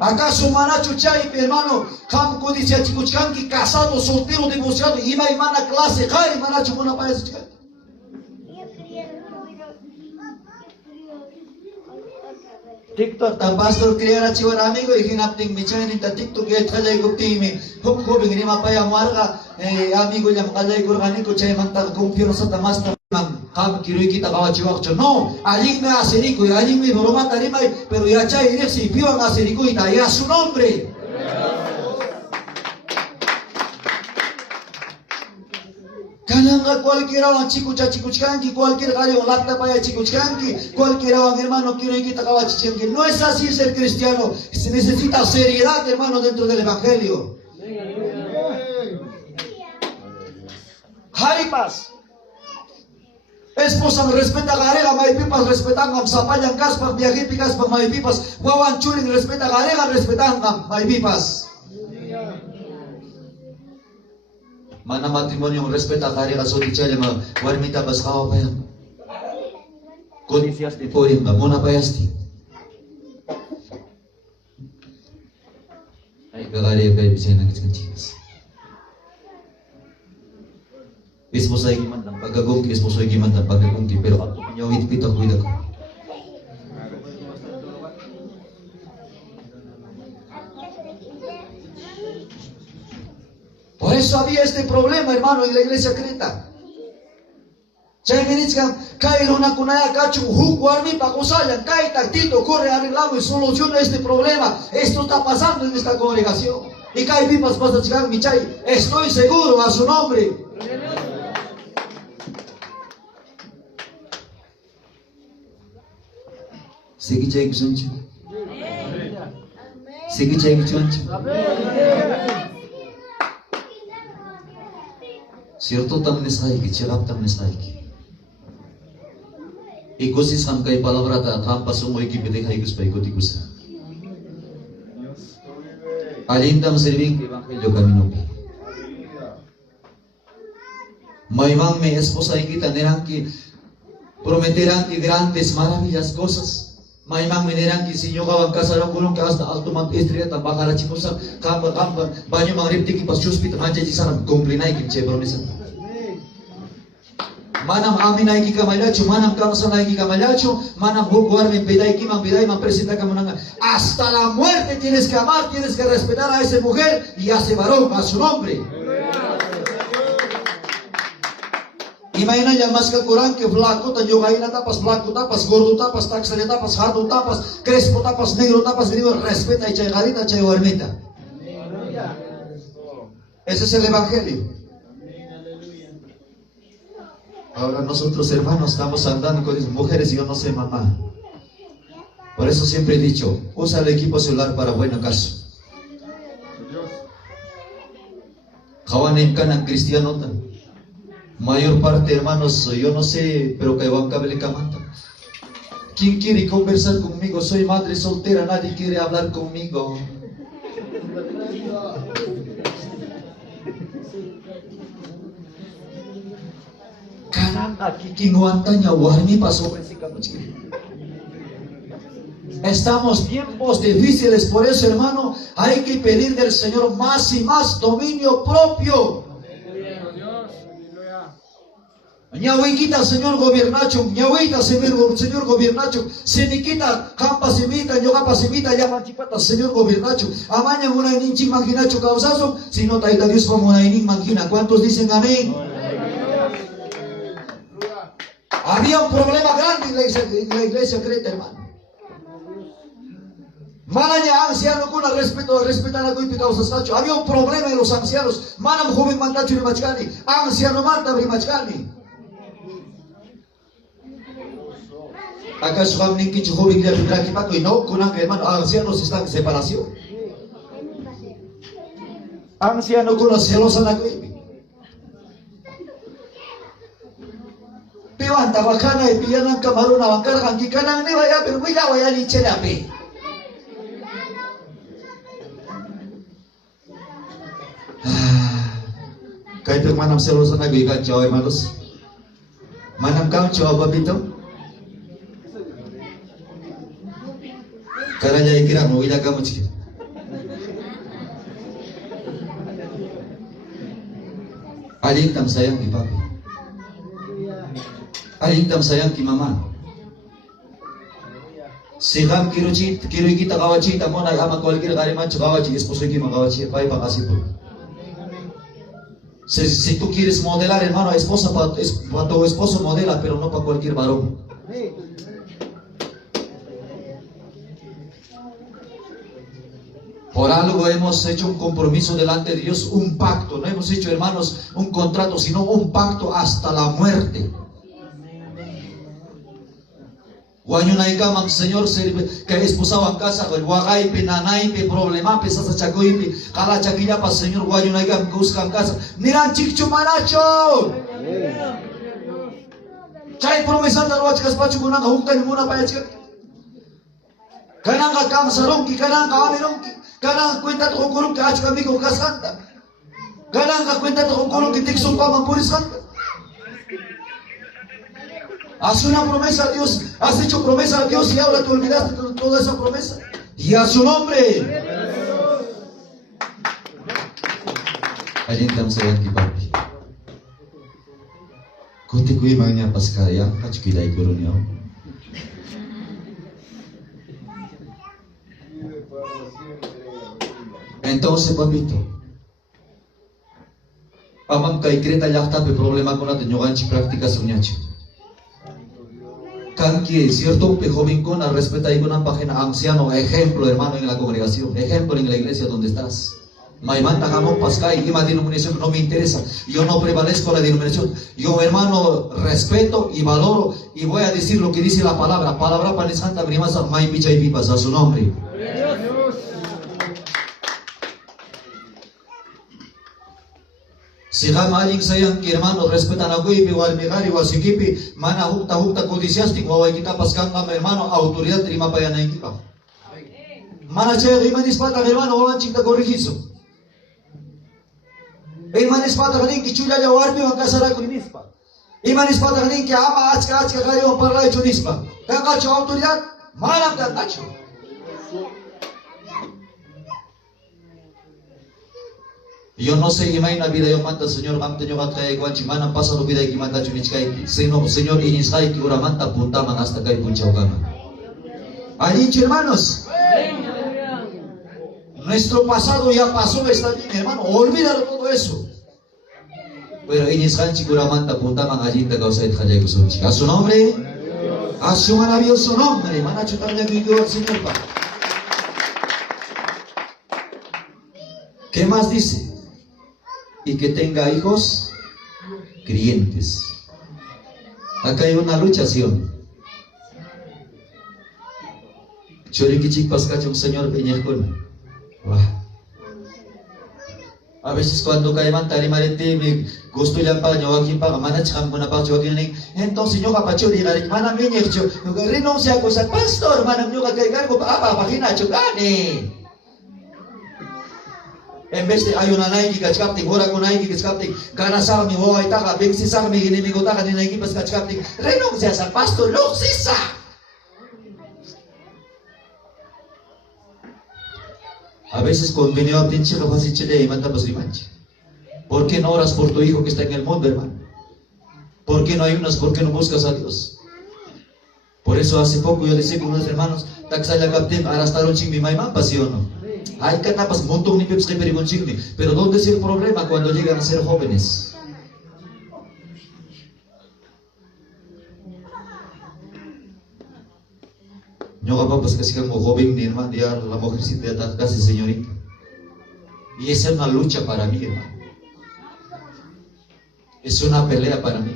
¿Acaso manacho chay, hermano? Kam codicia chicuchkanki, casado, soltero, divorciado, ima mana clase, jai manacho mona para ese chica. TikTok ta pastor creara chiwan amigo y hinapting michan ta TikTok ya thalay ko timi huk ko bingri mapaya marga amigo ya makalay ko rani ko chay man ta confianza ta master kam kiroi kita kawa chiwak cho no aling me aseriko y aling me broma tarimay pero ya chay recibió ang aseriko y ta ya su nombre. Kananga cualquiera van chicuchkanki, cualquier gallo lacta para chicuchkanki, cualquiera van hermano quiero que acaba chichenki. No es así ser cristiano, se necesita seriedad hermano dentro del evangelio. Haripas. Esposa respeta garega, maipipas respetan am sapayan kaspas, viajipikas pa maipipas, wawan churing respeta garega, respetan am maipipas. Mana matrimonio respeta karega so dichale ma warmita bas kawa pa yan. Kodisias di porim ba muna pa yasti. Ay kagare pa ibisay na kitkan chicas. Esposa igiman lang pagagungki, esposa igiman lang pagagungki, pero ato pinyaw itpita kuida ko. Por eso había este problema, hermano, en la iglesia Creta. Chay minitskan, caer una kunaya cacho, juguarmi pa kusayan, cae tactito, corre, arreglamos y soluciona este problema. Esto está pasando en esta congregación. Y cae pipas pasa chicar mi chay, estoy seguro a su nombre. Sigi chay kusancho. Sigi chay kusancho. Cierto también es ahí, chegap también es ahí. Y cosas ham kay palabra ta ham pasumoy ki pide kay kus pa ikot ikusa. Alindam serving evangelio camino. Maimang me esposa y kita nerang ki prometerán que grandes maravillas cosas. Maimang menerang ki sinyo kawang kasarang kulong ka hasta alto man estrella ta bakara chimusa kamba banyo mang ripti ki pas chuspit manja ji sana komplinay ki che promesa. Manam aminay ki kamalacho, manam kamsanay ki kamalacho, manam hukuar min biday ki mang presenta ka munanga. Hasta la muerte tienes que amar, tienes que respetar a esa mujer y a ese varón, a su nombre. Imagina ya mas ka kurang ke flaco ta yogain na tapas flaco tapas gordo tapas taxale tapas hado tapas crespo tapas negro tapas gringo respeta y chay garita chay guarmita. Ese es el evangelio. Ahora nosotros hermanos estamos andando con esas mujeres y yo no sé mamá. Por eso siempre he dicho, usa el equipo celular para buen caso. Kawanin ka ng cristiano tan. Mayor parte, hermanos, yo no sé, pero que van a ver camanta. ¿Quién quiere conversar conmigo? Soy madre soltera, nadie quiere hablar conmigo. Caramba, ¿quién aguantaña? Guarni pasó. Estamos tiempos difíciles, por eso, hermano, hay que pedir del Señor más y más dominio propio. Ñahuiquita, señor gobiernacho, ñahuita, señor gobiernacho, seniquita, campa semita, ñogapa semita, llaman chipata, señor gobiernacho, amañan una ininchi maginacho causazo, si no taita Dios como una inin magina. ¿Cuántos dicen amén? Había un problema grande en la iglesia creta, hermano. Manaña anciano con respetan a Guipi causas cacho. Había un problema en los ancianos. Manam joven mandacho de machcani, anciano manda brimachcani. ¿Acaso han dicho joven de Pitraquipaco y no? Con hermano, ancianos están en separación. Anciano con los celos a la Guipi. Piwanta bacana y pillanan camarona bancargan que canan ni vaya, pero mira vaya ni cherape. Kahit manam selosa na gigan chao hermanos. Manam kang chao babito. Karanya ikira mo ila kamu chiki. Alin tam sayang ki papi. Alin tam sayang ki mama. Sigam kiro kita kawachi tamo na ama kualkir kariman kawachi esposo ki magawachi pai pakasi po. Si tú quieres modelar, hermano, esposa para tu esposo modela, pero no para cualquier varón. Por algo hemos hecho un compromiso delante de Dios, un pacto. No hemos hecho, hermanos, un contrato, sino un pacto hasta la muerte. Guayunaica, Señor, que esposaba en casa, el guagaipe, nanaipe, problema, pesasa chacoipe, cala chaquilla para Señor, Guayunaica, que busca en casa. Miran, chicho manacho. Chay promesa de los caspacho con una junta ni una para chica. Kananga kamsaronki, kananga amironki, kananga cuenta tu ocurro que hacha amigo casanta. Kananga cuenta tu ocurro que te exulpaban por escanta. Haz una promesa a Dios, has hecho promesa a Dios y ahora te olvidaste de toda esa promesa. Y a su nombre. Allí estamos aquí, papi. Kuti kui magna paskaya, kachkidai kurunyo. Entonces, papito, amam kay kreta yakta pe problema con la teñoganchi práctica sunyachi. Kanki, cierto, joven con la respeta y con una página anciano, ejemplo, hermano, en la congregación, ejemplo en la iglesia donde estás. Maimanta jamón pascay, y más denominación no me interesa. Yo no prevalezco la denominación. Yo, hermano, respeto y valoro y voy a decir lo que dice la palabra. Palabra para Santa Grimasa, May Picha y Pipas, a su nombre. Si gama alguien sayan que hermano respetan a Guipi o al Megari o al Sikipi, mana hukta codiciástico o kita paskan hermano autoridad terima payan na equipa. Mana chaya iman ispata hermano walan chikta corrigizo. Iman ispata kanin ki chuya ya warpi wa kasara ko nispa. Iman ispata kanin ki ama achka kayo parla cho nispa. Kaka cho autoridad mana ka tacho. Yo no sé qué más vida yo manda Señor manda yo gata de guachimana pasa lo vida que manda chunichkai Señor iniskai que ora manda puntaman hasta que punchaucama. ¿Han dicho hermanos? Nuestro pasado ya pasó, está bien hermano, olvídalo todo eso. Pero iniskai que ora manda puntaman allí te causa de jaya que a su nombre, a su maravilloso nombre, manacho también vivió el Señor. ¿Qué más dice? Y que tenga hijos creyentes. Acá hay una luchación. Chorikichik paskachong Señor peñejón. A veces cuando cae mantari marete me gusto ya pa nyo aquí pa mana cham na pa jogi ni entonces yo kapachori gari mana meñecho renuncia cosa pastor mana yo kay cargo pa pagina chugani. En vez de hay una naiki kachkapti, ahora con naiki kachkapti, gana sami ho ay taka, bengsi sami ginimigo taka ni naiki pas kachkapti, renuncias al pastor, luxisa. A veces convenio a pinche lo fácil chile y manda pues rimanche. ¿Por qué no oras por tu hijo que está en el mundo, hermano? ¿Por qué no ayunas? ¿Por qué no buscas a Dios? Por eso hace poco yo decía con unos hermanos, taxala captem, arastaron chingmi maima, ¿sí o no? Hay canapas, montón ni peps que perigon chingmi. Pero ¿dónde es el problema cuando llegan a ser jóvenes? Yo papás casi como joven, mi hermano, ya la mujercita está casi señorita. Y esa es una lucha para mí, hermano. Es una pelea para mí.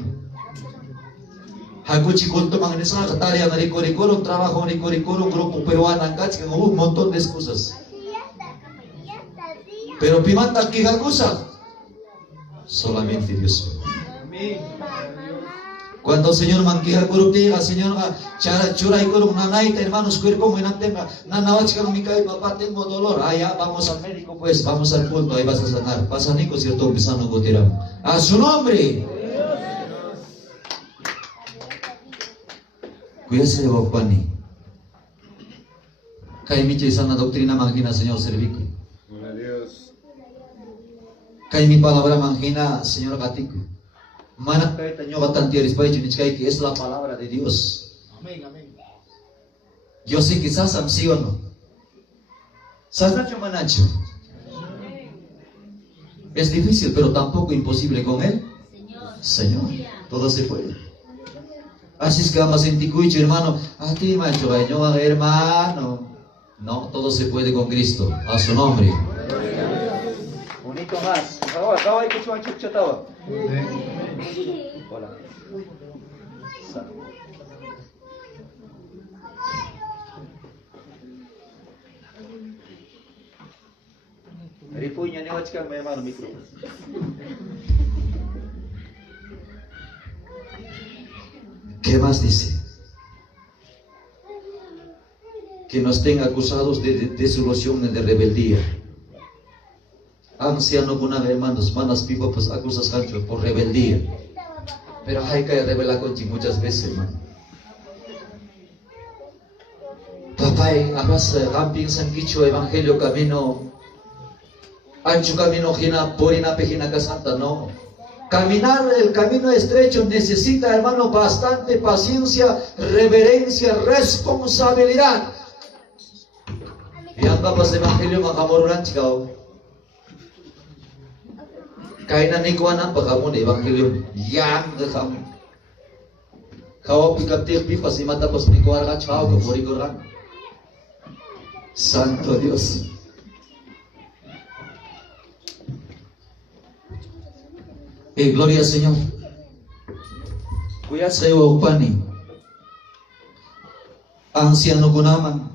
Hago chiconto manganesa, tarea de ricoricoro, un trabajo ricoricoro, un grupo peruano, un montón de excusas. Pero pimanta que cosa, solamente Dios. Cuando el Señor manquija corruptiva, Señor chura y corrupta, nanay, hermanos, cuerpo muy tenga, nanawachka mi cae, papá, tengo dolor. Allá vamos al médico, pues, vamos al punto, ahí vas a sanar. Pasa Nico, cierto, pisando gotirán. A su nombre. Cuídese de Bapani. Kay mi sana doctrina máquina, Señor, servico. Kay mi palabra máquina, Señor, gatico. Mana kay tanyo katantiaris pa que es la palabra de Dios. Amén, amén. Yo sé que sasam sí o no. Sasnacho manacho. Es difícil, pero tampoco imposible con él. Señor, todo se puede. Así es que vamos en ticuicho, hermano. A ti, macho, no, hermano. No, todo se puede con Cristo. A su nombre. Bonito más. Acá hay que chuan chuchataba. Hola. Ripuña, no achkan me hermano micro. ¿Qué más dice? Que nos estén acusados de desolución y de rebeldía. Anciano con hermanos, manas pipa pues acusas gancho por rebeldía. Pero hay que revelar conchi muchas veces, hermano. Papay, abas ramping sanquicho evangelio camino ancho camino gina porina pejina casanta, no. Caminar el camino estrecho necesita, hermano, bastante paciencia, reverencia, responsabilidad. Y ambas evangelio macamoruran chicao. Kainan ni kuanan pagkamon evangelio yang dekam. Kau pikaptir pipas ni mata pas mikuara chao ke morikoran. Santo Dios. Gloria al Señor. Kuya sa iyo upani. Anciano kunaman.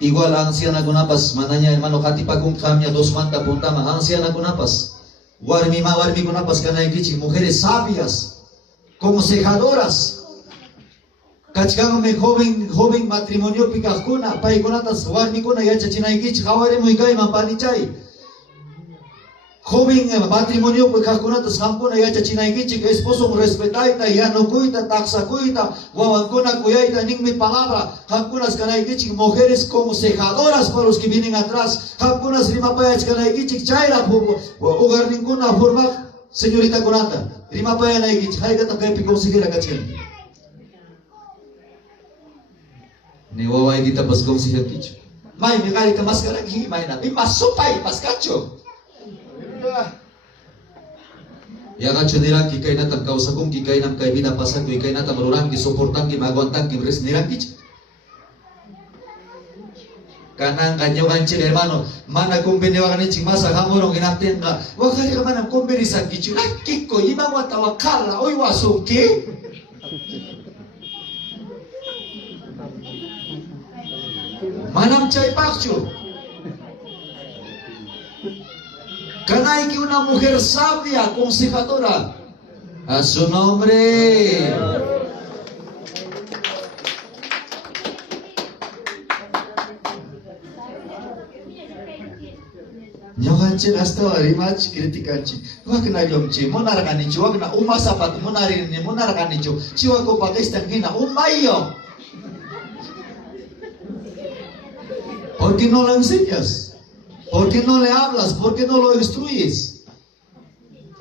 Igual anciana kunapas mananya hermano katipagong kamya dos manta puntama anciana kunapas. Warmi kunapas kanay kichi mujeres sabias, consejadoras. Kachkang me joven matrimonio pikakuna pai kunatas warmi kuna yacha chinay kichi kaware mo ikay mapanichay. Joven matrimonio pikakuna tas kampuna yacha chinay kichi esposo respetaita yano kuita taxa kuita wawan kuna kuyaita ning mi palabra kampunas kanay kichi mujeres consejadoras para los que vienen atrás kampunas rimapayach kanay kichi chaira ugar ninguna forma señorita kunata rimapaya nay kichi hay kata kay pikonsejera kachin ni waway kita pas consejer kichi may mikali ka maskara ki may na masupay paskacho. Ya gacho dirang ki kay natang kausakong ki kay nam kay binapasan ki kay natang marurang ki soportan ki maguantan ki res nirang ki kanang kanyo kanchi hermano mana kumbeni wakani chimasa hamorong inaten ka wakari ka manang kumbeni sa kichu nakiko ima watawakala oy wasuki manam chay pakcho. Canay que una mujer sabia, consejadora. A su nombre. Nyokanchi hasta arimach criticanchi. Wag na yomchi, monarganichi, wag na umasapat, monarini, monarganicho. Chiwa ko pakistan gina, umayo. ¿Por qué no lo enseñas? ¿Por qué no le hablas? ¿Por qué no lo instruyes?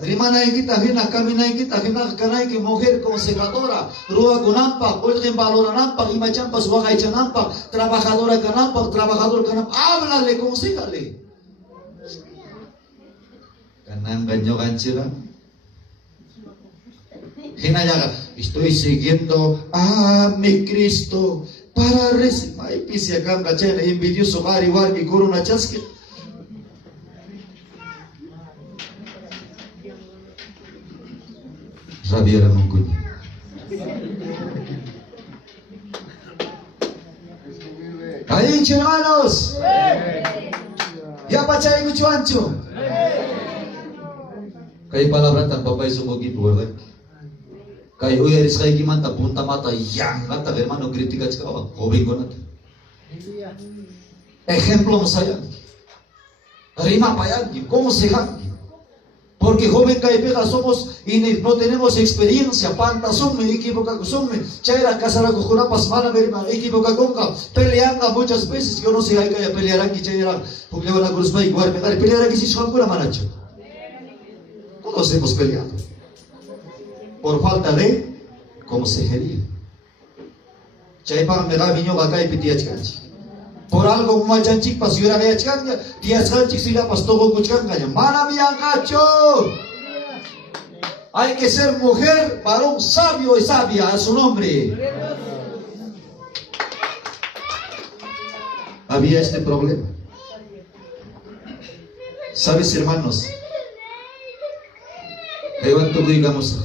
Rimana kita hina, kamina kita hina, kanay ki mujer consejadora, rua kunampak, ultim valora nampak, ima champas wakay chanampak, trabajadora kanampak, trabajador kanampak, háblale, consejale. Kanang ganyo kanchila. Hinayaga, estoy siguiendo a mi Cristo para recibir. Ay, pisi akam kachena, envidioso gari wargi guru na chaski. Rabia la mungkunya. Ahí, hermanos. Ya pachay kuchuancho. Kay palabra tan papay sumugi po, ¿verdad? Kay uyaris kay kimanta punta mata yang kata hermano kritika chikawa joven ko natin. Ejemplo saya. Rima payan, ¿cómo se hace? Porque joven caipega somos y no tenemos experiencia, panta sume, equivoca sume, chaira casara con una pasmana, equivoca conca, peleando muchas veces, yo no sé, hay que pelear aquí, chaira, porque van a cruzar y guardar, pelear aquí si son pura manacho. Todos hemos peleado. Por falta de consejería. Chaipa me da viño acá y pitiachkanchi. Por algo como chanchik pas yura de achkanga, tiachkanchik sila pas todo kuchkanga, mana miangacho. Hay que ser mujer, varón sabio y sabia a su nombre. Había este problema. ¿Sabes, hermanos? Levanto digamos.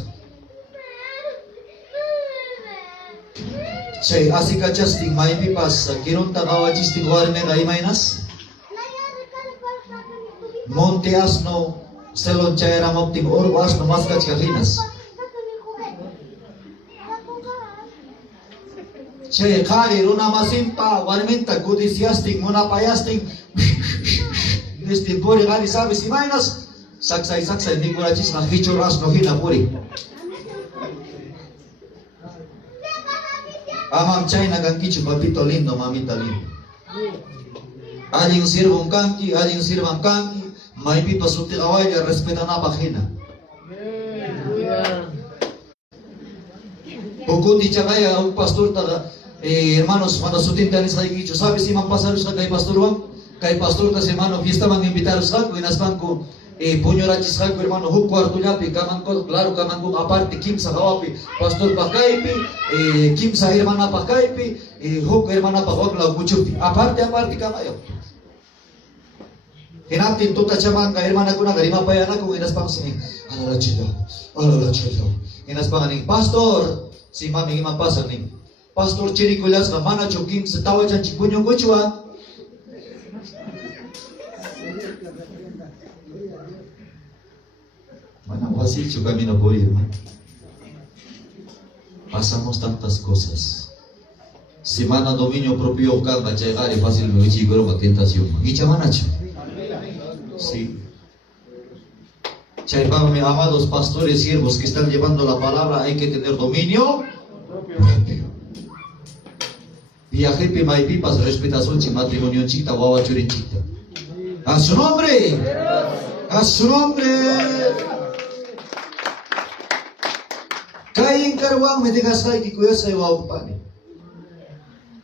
Chay así cachasting may pipas kirun tagawa chisting warme gay mainas. Monte asno selon chayra mopting orgo asno mas kachkahinas. Chay kari runa masimpa warminta kudisiasting muna payasting. Desde puri gari sabes si mainas saksay ni kurachis na hichoras no hina puri. Amam chay nagankichu papito lindo, mamita lindo. Aling sirvong kanki, aling sirvang kanki, may pipasuti kaway, respeta na pakina. Bukuti chakaya, ang pastor taga, hermanos, manasutin tanis kay kicho. Sabi si Mang Pasaros kay pastor wang, kay pastor tas hermano, fiesta mang invitaros kag, winaspan ko, puño rachis kag, hermano, huk kwarto yapi, kaman ko, claro, kaman ko, aparte, kim sa kawapi, pastor pakaipi, kim sa hermana pakaipi, huk hermana pakawaglaw, muchupi, aparte kamayo. Hinaptin tuta chamang ka hermana ko na, karima payan ako, inaspang sining, alala chilaw. Inaspang aning, pastor, si mami imang pasang ning, pastor chirikulas na mana chokim sa tawa chan chikunyo kuchwa. Manapasicho kami na boy, hermano. Pasamos tantas cosas. Semana dominio propio kang llegar y fácil me chigoro con tentación. ¿Y chamanacho? Sí. Chaypang, mis amados pastores siervos que están llevando la palabra, hay que tener dominio propio. Viajepe maipipas respetación chi matrimonio chita guava churinchita. A su nombre. A su nombre. Kain karwang me dejas kay kikuya sa iwaw pani.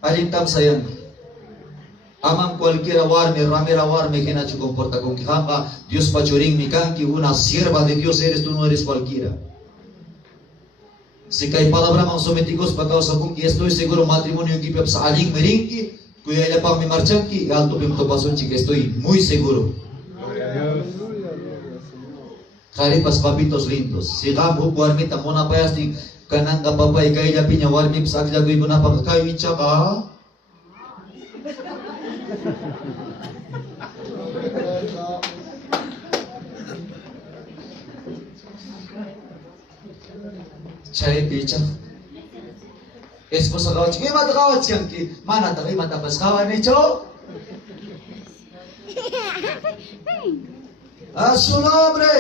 Alintam sayan. Amang cualquiera warme, ramera warme que nacho comporta con quijanga, Dios pachorín mi canqui, una sierva de Dios eres, tú no eres cualquiera. Si kay palabra mang someticos pa causa kung estoy seguro matrimonio que pep sa aling meringki, kuya ila pang mi marchanki, alto pim to pason que estoy muy seguro. Karipas papitos lindos. Si gabo warmita muna payasting kanang kapapay kay la pinya warmip sa aglagoy mo na pagkakayo ka. Chay picha. Esposa kawat. Kaya matakawat siyang ki. Mana takay matapas kawan ni Cho. A su nombre.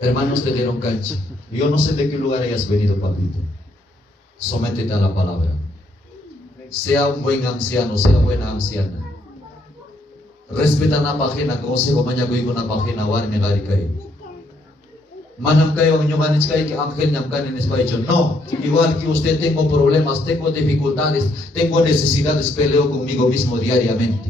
Hermanos te dieron cancha. Yo no sé de qué lugar hayas venido, papito. Sométete a la palabra. Sea un buen anciano, sea buena anciana. Respetan na pakina, consejo maña ko na pakina, warme gari kayo. Manam kayo ang inyong anis kayo, ángel nyam kanin espacio. No, igual que usted tengo problemas, tengo dificultades, tengo necesidades, peleo conmigo mismo diariamente.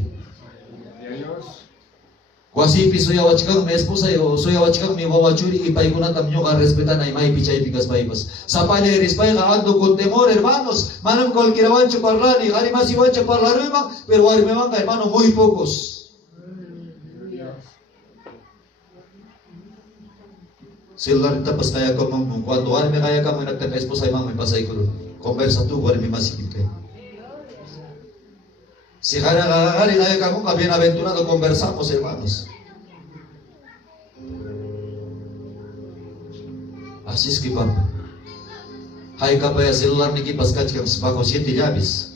Kwasi soy awachikang mi esposa yo, soy awachikang mi wawachuri y paiguna tamyo ka respetan ay may pichay pikas paibas. Sa panya irispa ka ando con temor, hermanos. Manam cualquiera wancho parlani, hari masi wancho parlaruma, pero hari memang hermano muy pocos. Sila rin tapos kaya ka mong cuando hari me kaya ka mo nagtaka esposa imang may pasay ko. Conversa tu hari me masikip kayo. Si Jara Gagari na kamo ka bienaventurado conversamos, hermanos. Así es que papá. Hay kapaya celular ni kipas kachkam sebako 7 llaves.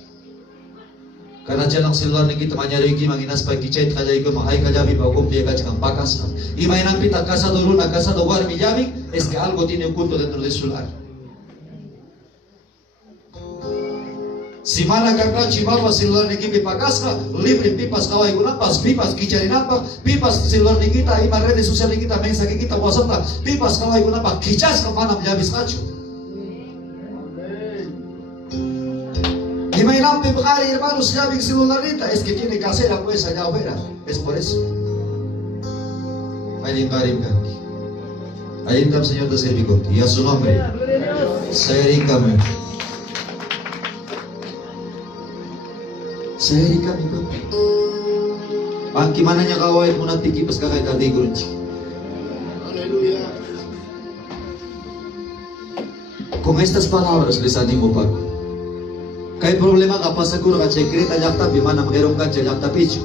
Karena jalang celular ni kita manyari ki manginas pa kicait kajai ko hay kajabi pa kopia kachkam pakas. Y mainan pita casa do luna casa do war mi llave es que algo tiene oculto dentro del celular. Si mana kakak cimapa celular ni kita pakasna, libre pipas kawai gunapas, pipas kicari napa, pipas celular ni kita, ima redes sosial ni kita, mensaje kita WhatsApp, pipas kawai gunapas, kicas ke mana habis kacu. Ima ilampe bekari hermanos llave celular nita, es que tiene casera pues allá afuera, es por eso. Ahí engarim kaki, ahí entam Señor de servicio, y a su nombre, serikame. Sehari kami ko. Ang kimana niya kaway mo na tikipas ka kay Daddy Grunch. Aleluya. Con estas palabras les animo Paco. Kay problema ka pa seguro ka secreta yakta bimana magherong ka yakta picho.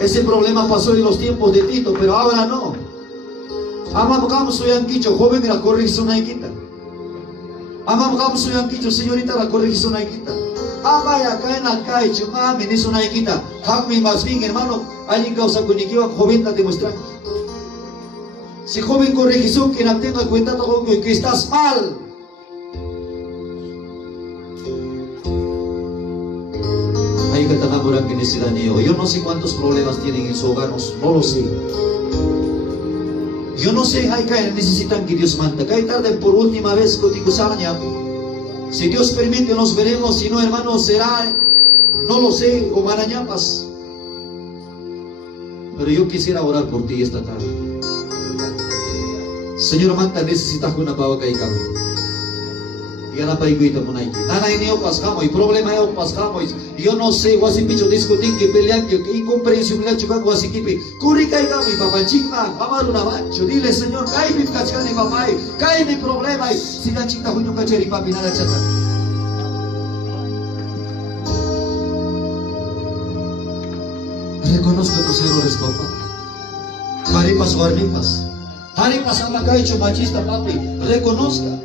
Ese problema pasó en los tiempos de Tito, pero ahora no. Ama kamu suyang kicho, joven mira corrigisun na kita. Ama kamu suyang kicho, señorita la corrigisun na kita. Ama ya kain na kai chuma minisun na kita. Kami más bien hermano, alguien causa kunikiwa joven ta demuestran. Si joven corrigisun que no tenga cuenta todo que estás mal. Hay que tener por aquí necesidad niyo. Yo no sé cuántos problemas tienen en su hogar, no lo sé. Yo no sé, hay que necesitan que Dios manda. Que tarde por última vez contigo saña. Si Dios permite nos veremos, si no hermano será, no lo sé, o marañapas. Pero yo quisiera orar por ti esta tarde. Señor manda, necesitas una pava kay kami. Yan ang paiguita mo na iki. Nanay niyo paskamoy, problema niyo paskamoy. Yo no sé, wasin picho discutin que pelean que incomprensión la chukan wasin kipi. Kuri kay kami papanchik na, amaro na mancho. Dile Señor, kay mi kachkan ni papay, kay mi problema ay silang chikta hunyong kacheri papi na chata. Reconozca tus errores, papá. Maripas o armipas. Haripas ang magkaicho machista, papi. Reconozca.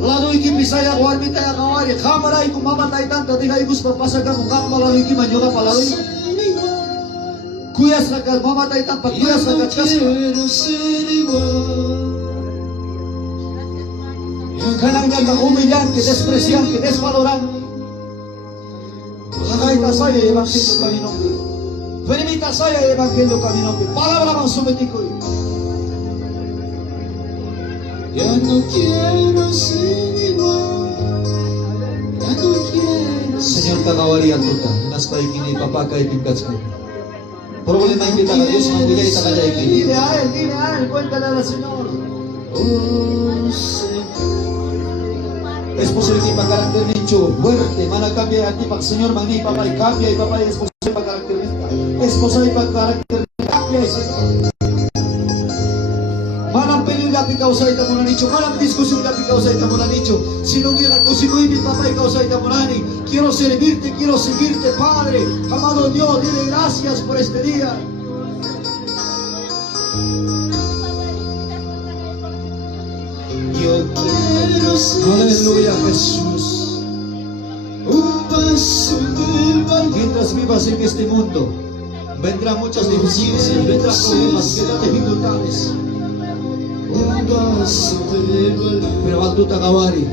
Lalo iki pisaya warmi tayo kawari, kamara iku mamatay tanta, di ka ikus papasagan kung kapala iki manyoga palalo. Kuyas na ka, mamatay tanta, kuyas na ka, chas ka. Kanang niya ka humilyan, que desprecian, que desvaloran. Kakaita saya evangelio Camino. Permita saya evangelio Camino. Palabra mang sumetico. Ya no quiero ser igual. Ya no quiero Señor kakawari ang tuta, nas paikini papakay pingkats ko. Problema yung kita ka Diyos, magbigay ita ka dahil kini. Dile a él, cuéntale al Señor. Esposo yung ipag-karakter ninyo, fuerte, managkambia at ipag Señor, mangi papay, kambia ipapay, esposo yung ipag-karakter ninyo. Esposo yung ipag-karakter ninyo, kambia Señor. Malam pelula ikaw sa ita muna nicho, malam diskusyon ka ikaw sa ita muna nicho. Sinungiran ko sinuibig papá ikaw sa ita muna ni. Quiero servirte, Padre. Amado Dios, dile gracias por este día. Yo quiero ser Aleluya Jesús. un paso del barco. Mientras vivas en este mundo, vendrán muchas deficiencias, vendrán problemas, vendrán dificultades. Un paso del barco. Pero al tu tagawari,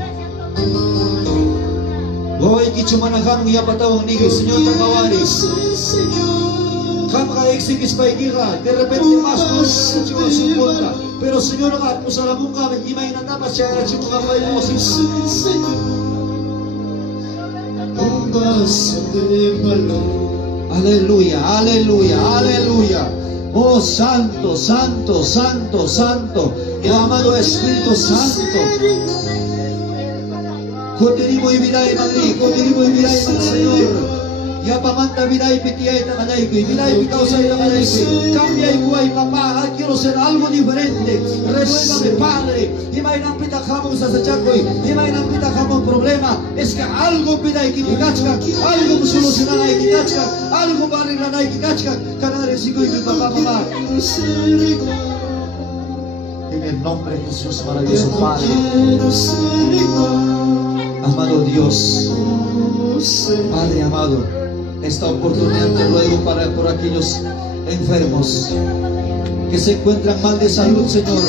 Hoy kichumanahan mo yapatawang nigay, Señor Takawari. Kam ka eksikis pa ikiga, de repente mas mucho su cuenta. Pero Señor, pues a la muca, imagina nada, se ha hecho una famosa. Un vaso de valor. Aleluya, aleluya, aleluya. Oh Santo, Santo, Santo, Santo, el amado Espíritu Santo. Continúo y vida y Madrid, continúo y vida y Señor. Ya pamanta vida y pitía y tamalaico, y vida y pitausa y tamalaico. Cambia y guay, papá, quiero ser algo diferente. Renuévame, Padre. Imagina pita jamón sasachacoy, imagina pita jamón problema. Es que algo pida y kikachka, algo solucionará y kikachka, algo va a arreglar y kikachka. Canadá, sigo y mi papá, mamá. En el nombre de Jesús, maravilloso Padre. Amado Dios, Padre amado, esta oportunidad te ruego por aquellos enfermos que se encuentran mal de salud, Señor.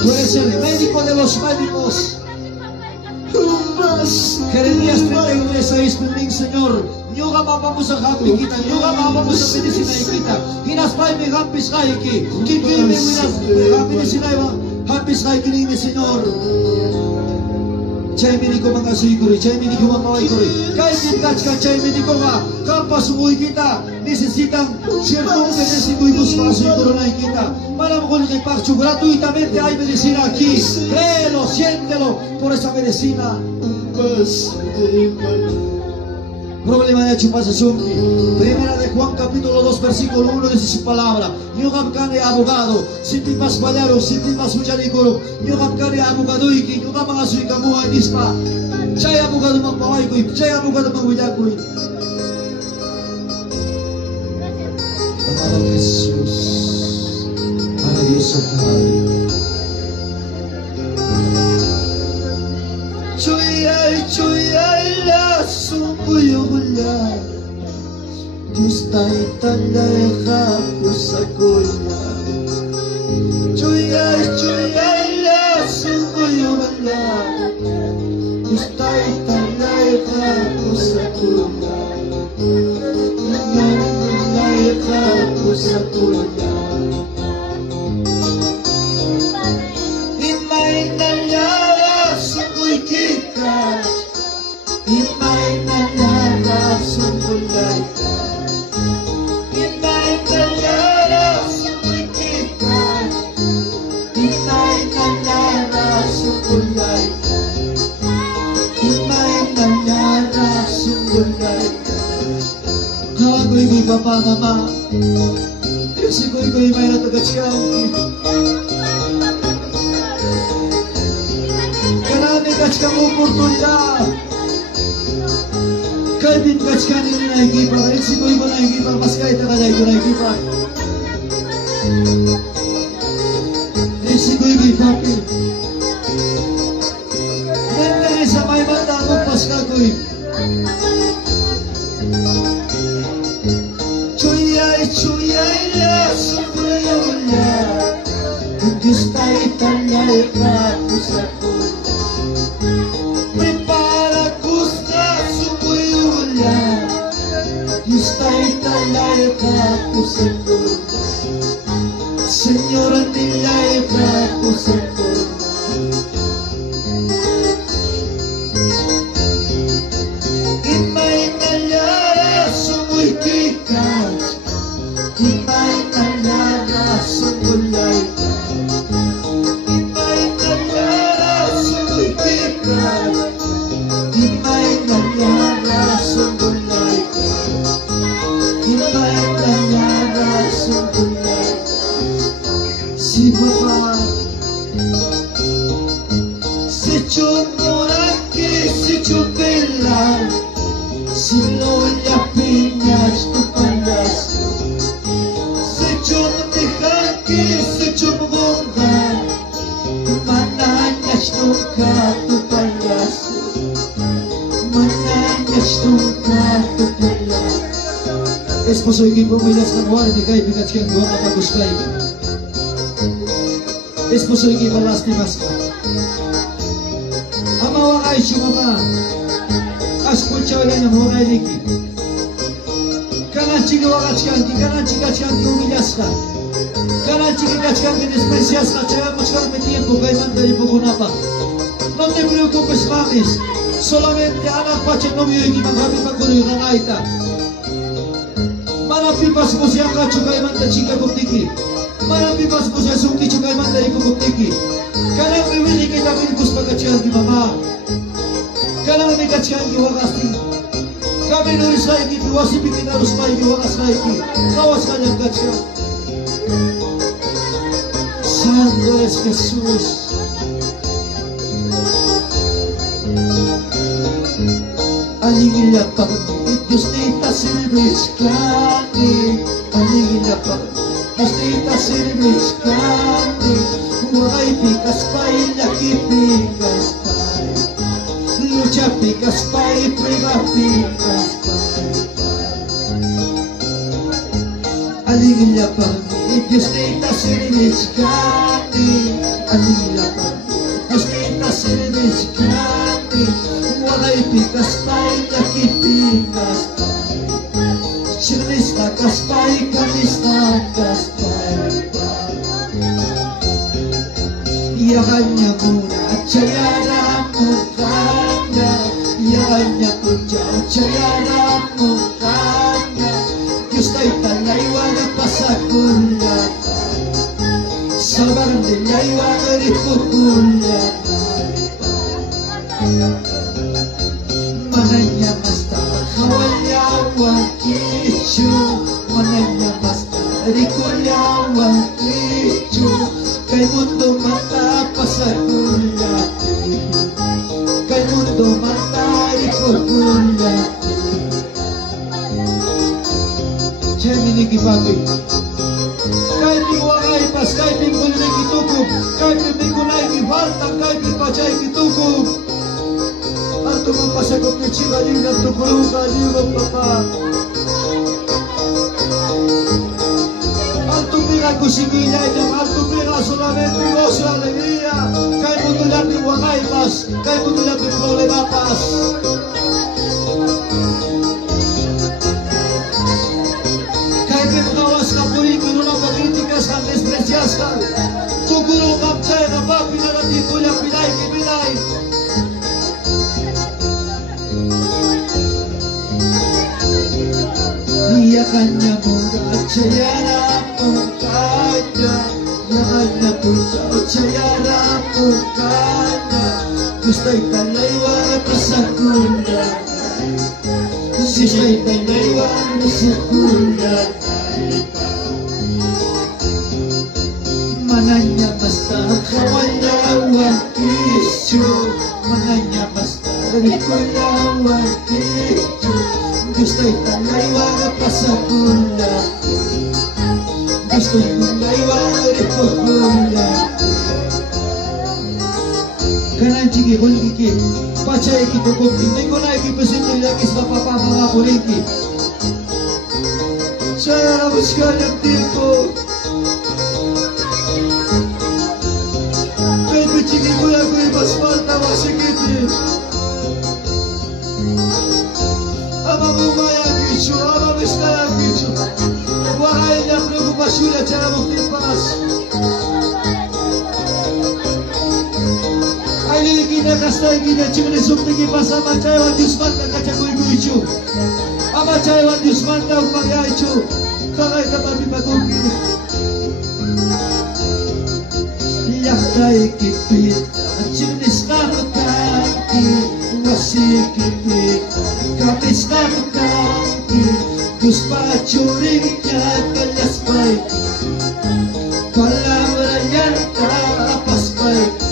Tú eres el médico de los médicos. Jeremías 33:6, Señor. Nyuga vamos a hampi kita, nyuga vamos a medicina kita. Hinas pai me hampis kaiki, kiki me hinas medicina hampis kaiki, Señor. Chay médico mga suikuri, chay médico mga mawaikuri. Kahit kachka chay médico nga, kapag sumuwi kita, necesitan ciertos medicinos para suikuro na kita. Para mo kung ipakcho, gratuitamente hay medicina aquí. Créelo, siéntelo por esa medicina. Un vaso de valor. Problema de chupasasum. Primera de Juan capítulo 2 versículo 1 dice su palabra. Nyugam kane abogado, sinti mas balaro, sinti mas ujanikuro. Nyugam kane abogado iki, nyugam mga suikamu ay nispa. Chay abogado magpaway ko, chay abogado magwiyak ko. Amado Jesús, maravilloso Padre. Chuyay la sumuyulla. Diyos tayo talaga ko sa kuya. Chuyay la sumuyulla. Diyos tayo talaga ko sa kuya. Talaga ko sa kuya. Imay nalara sukoy kita. Imay nalara sukoy kita. Imay nalara sukoy kita. Imay nalara sukoy kita. Imay nalara sukoy kita. Kagoy papa mama. Sikoy may natagachyaw. Karami kachka mo oportunidad. Kalbin kachka nini naikipa. Sikoy ko naikipa. Mas kahit nakalay ko naikipa. Sikoy ko papi. Nandari sa may mata akong paska ko'y. Chuyay la sumuyulla. Diyos tayo talaga ko sa kuya. Prepara kusta sumuyulla. Diyos tayo talaga ko sa kuya. Señor, talaga ko sa kuya. Imay nalara sumuy kikat. Imay nalara sumulay ka. Imay nalara sumuy kikat. Imay nalara sumulay ka. Imay nalara sumulay ka. Si Baba, si Chumuraki, si Chupela, si Lola Piñas, tu palacio. Si Chumtejaki, si Chumgonga, Manañas nunca tu palacio. Manañas nunca tu palacio. Esposo equipo milas na muar ni kay pinatyan ko ang kaguslay. Esposo equipo lastimas ka. Amawa kay sumama. escuchado el año moga eliki. Kanan chica wagachkanki, kanan chica chanki humillasqa. Kanan chica kachkanki despreciasqa, chayamos karme tiempo kaymanta ripukunapaq. No te preocupes, mamis. Solamente anak pache novio y happy pakuri ganaita. Mana pipas musyaqa chukaymanta chica kuptiki. Mana pipas musya sumki chukaymanta rikukuptiki. Kanan miwili kita milkus pagachanki mama. Kanan mi kachanki wagasti. Kami nurisayki piwasipi kinarusmayki wagasmayki. Kawas kanyang kachan. Santo es Jesús. Aligilla pa, Dios te está servizcando. Aligilla pa, Dios te está servizcando. Huwag pikas pa, ilaki pikas pa. Lucha pikas pa, prueba pikas pa. Aligilla pa, Dios te está servizcando. Aligilla pa, Dios te está servizcando. Huwag pikas pa, ilaki pikas pa. Chirista kaspay, kamista kaspay. Yakanya muna, chayara mukanya. Yakanya kucha, chayara mukanya. Gustay talay wala pasakulatan. Sabar nilay wala ripukulatan. Mananya basta, kawalya wakichu. Mananya basta, rikulya wakichu. Kay mundo mata pasakulati. Kay mundo mata ripukulati. Chemini kibagay. Kay piwagay pas, kay pipulay kitukub. Kay pipikulay kibalta, kay pipachay kitukub. Alto mapasakop ni chica linda, tu peluca libre papá. Alto mira cosinilla y alto mira solamente gozo y alegría. Kay mutulat ni wangaymas, kay mutulat ni problematas. Kay pinunawas ka puri, pinunang pagkritikas ka, desprecias ka. Tuguro kapchay na ba, pinalati po niya, pinay, kipinay. Yakanya mura, chayara mukanya. Yakanya pucha, chayara mukanya. Gustay talay wala pasakulatan. Gustay talay wala pasakulatan. Mananya basta, kawalya wakisyo. Mananya basta, rikulya wakisyo. Gustay talay wala pasakulatan. Gustay talay wala ripukulatan. Kanan chiki huliki, pachay ki tukupti, tengo na ikipasinto yakis papapa mga kuliki. Saya buscar yung tiko. Kaya chiki kuya ko ibas malta masikiti. Ama mumaya kichu, ama miskaya kichu. Wahay niya preocupasyon at siya magtipas. Ay gina kastay gina chimne sumtigi pasama chaywa Diyos manta kachakuy-kuichu. Ama chaywa Diyos manta umangaychu. Kakay kapati pagkukini. Yaktay kipita, chimnis na magkaki. Wasi kipita, kapis na magkaki. Diyos pa churing niya kalas paiki. Palabra yan karapas paiki.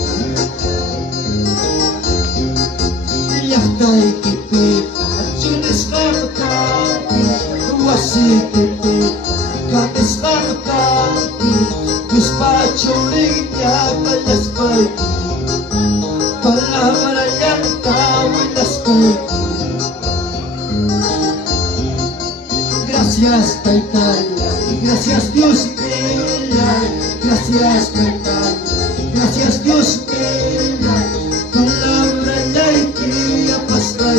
Yaktay kipita, chimnis na magkaki. Wasi kipita, kapis na magkaki. Diyos pa churing niya kalas paiki. Palabra yan kawilas paiki. Gracias, Taytay, gracias Dios mío, gracias Taytay, gracias Dios mío, palabra lay que apastay,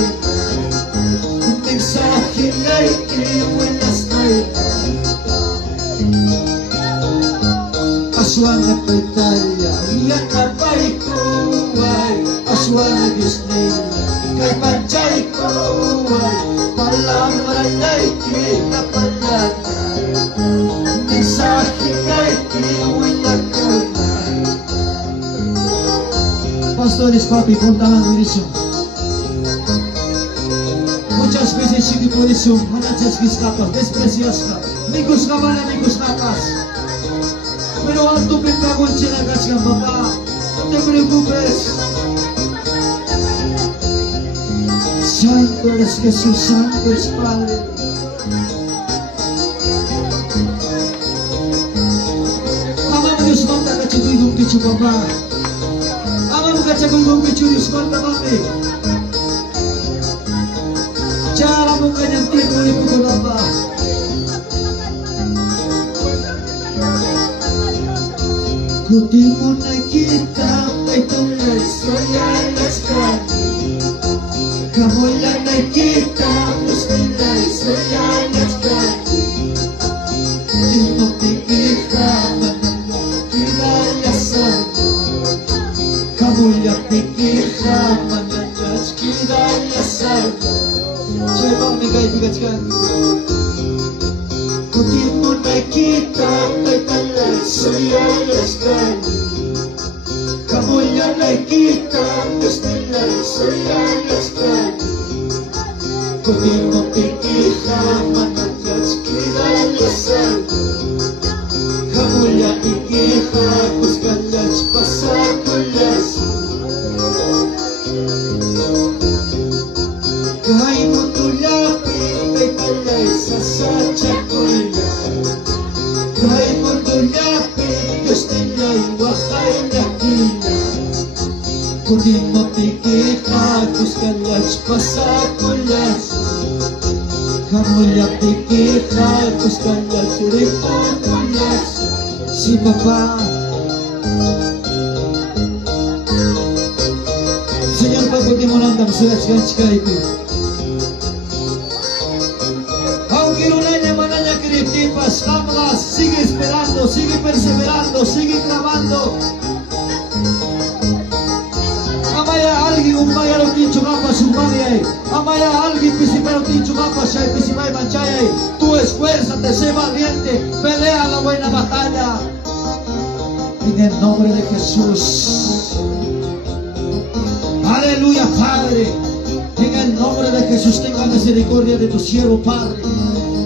Aswang at Italia, iyan na pa'y kuway, aswang na Diyos nila, kay panchay kuway, palang maranay kinapalatay, mensahe kay kiwin na kunay. Pastores, papi, puntahan ang minisyon. Muchas veces sigue por eso, manchas que escapas, despreciaste, amigos gaman, amigos nakas. Pero alto pecado en chinagas ka, papá, no te preocupes. Santo eres Jesús, santo es Padre. Ama Dios manda kachagoy ng pichu, papá. Ama mo kachagoy ng pichu, Dios manda mami. Cara mo kanyang tino ipo ko na ba? Kung di mo nakita, ay tulay soyalas ka. Kamu lang nakita, mas nilay soyalas ka. Di mo pikita, manang kilala sa'yo. Kamu lang pikita, manang kilala sa'yo. Saya bang bigay bigatkan. Kung di mo nakita, ay talay soyalas ka. Kamu lang nakita, mas nilay soyalas ka. Kung di mo pikita, managas kilala sa'yo. Kamu lang ikita, kus kalas pasakulas. Kahit mo tulapin, ay palay sa sadyakuya. Kahit mo tulapin, Diyos nila'y wakay nakina. Kung di mo pikita, kus kalas pasakulas. Kamulang pikita, kus kalas ripukulas. Si Papa, Señor, pagpati mo lang sulat sa chika ito. Aunque no le mananya criptipas, cámaras, sigue esperando, sigue perseverando, sigue clamando. Amaya alguien, umaya lo tincho capas, umaya. Amaya alguien, pisipero tincho capas, pisipay manchaya. Tú esfuérzate, sé valiente, pelea la buena batalla. En el nombre de Jesús. Aleluya, Padre. En el nombre de Jesús, tenga misericordia de tu siervo, Padre.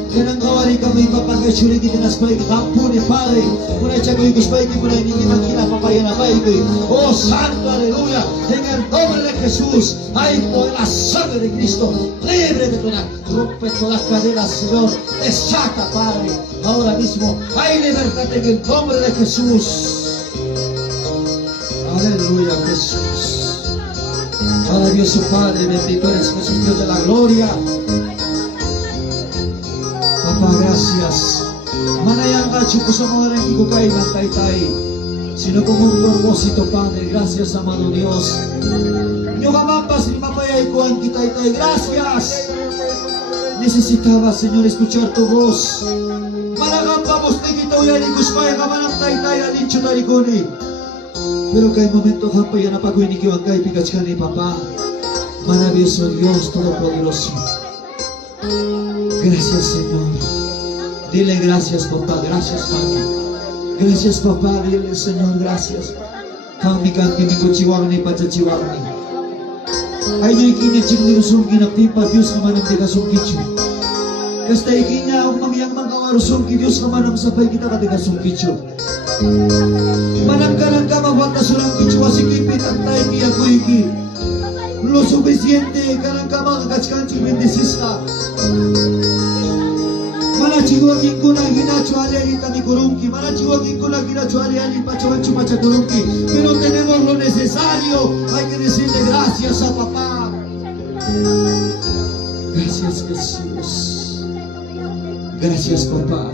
Que nang kawali kami papagay suri kita nas baik kampuni, Padre. Muna chagoy kus baik muna ini makina papaya na baik. Oh Santo, aleluya. En el nombre de Jesús, hay por la sangre de Cristo, libre de toda, rompe todas las cadenas, Señor. Desata, Padre. Ahora mismo hay libertad en el nombre de Jesús. Aleluya, Jesús. Para Dios su Padre, bendito eres Jesús, Dios de la gloria. Papa, gracias. Manayang kachupo sa mga rin ikukay bantay-tay. Sino kung un propósito, Padre, gracias, amado Dios. Nyo kamampas, ni mapayay ko ang kitay-tay. Gracias. Necesitaba, Señor, escuchar tu voz. Managampamos na kita uyan, ikusmaya ka manang tay-tay, alincho tarikuni. Pero que hay momentos que ya no pago ni que van a picar ni papá. Maravilloso Dios Todopoderoso. Gracias, Señor. Dile gracias, papá. Gracias, Padre. Gracias, papá. Dile, Señor, gracias. Kami kanti mi kuchiwang ni pachachiwang ni. Ay no ikinya chingni rusong kinaptipa Dios naman ang tigasungkichu. Kasta ikinya ang mangyang mangkawarusong ki Dios naman ang sabay kita katigasungkichu. Manang-kanang ka mabata surang kichwa sikipit ang tayo ki ako iki. Lo suficiente kanang ka makakachkanchi bendisista. Manachiwagin ko na ginachwali alita mi kurungki. Manachiwagin ko na ginachwali alita pachawanchu machakurungki. Pero tenemos lo necesario. Hay que decirle gracias a papá. Gracias, Jesús. Gracias, papá.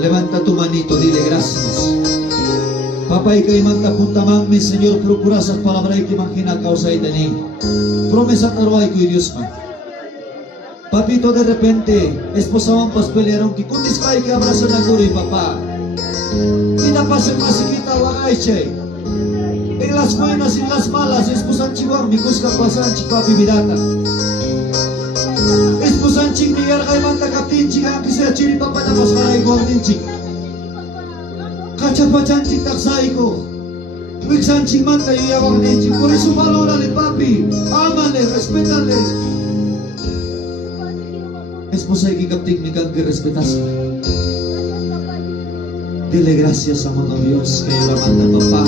Levanta tu manito, dile gracias. Papá, y que manta puntamang mi Señor, procura esas palabras que imagina causa y tener. Promesa taruay ko Dios man. Papito, de repente, esposaban pas pelearon que kundis kay que abrazan na guri, papá. Vida pasa en masiquita wagaiche. En las buenas y en las malas, esposan chihuahua, mi cusca pasan chipapi vidata. Esposan ching ni yarga y manta captin chica, que sea chiri papa la pasara y gordin ching. Cachapachan ching taxaico. Wixan ching manta y yabang ni ching. Por eso valórale papi, ámale, respétale. Esposa y captin mi can que respetas. Dile gracias, amado Dios, que yo la manda papá.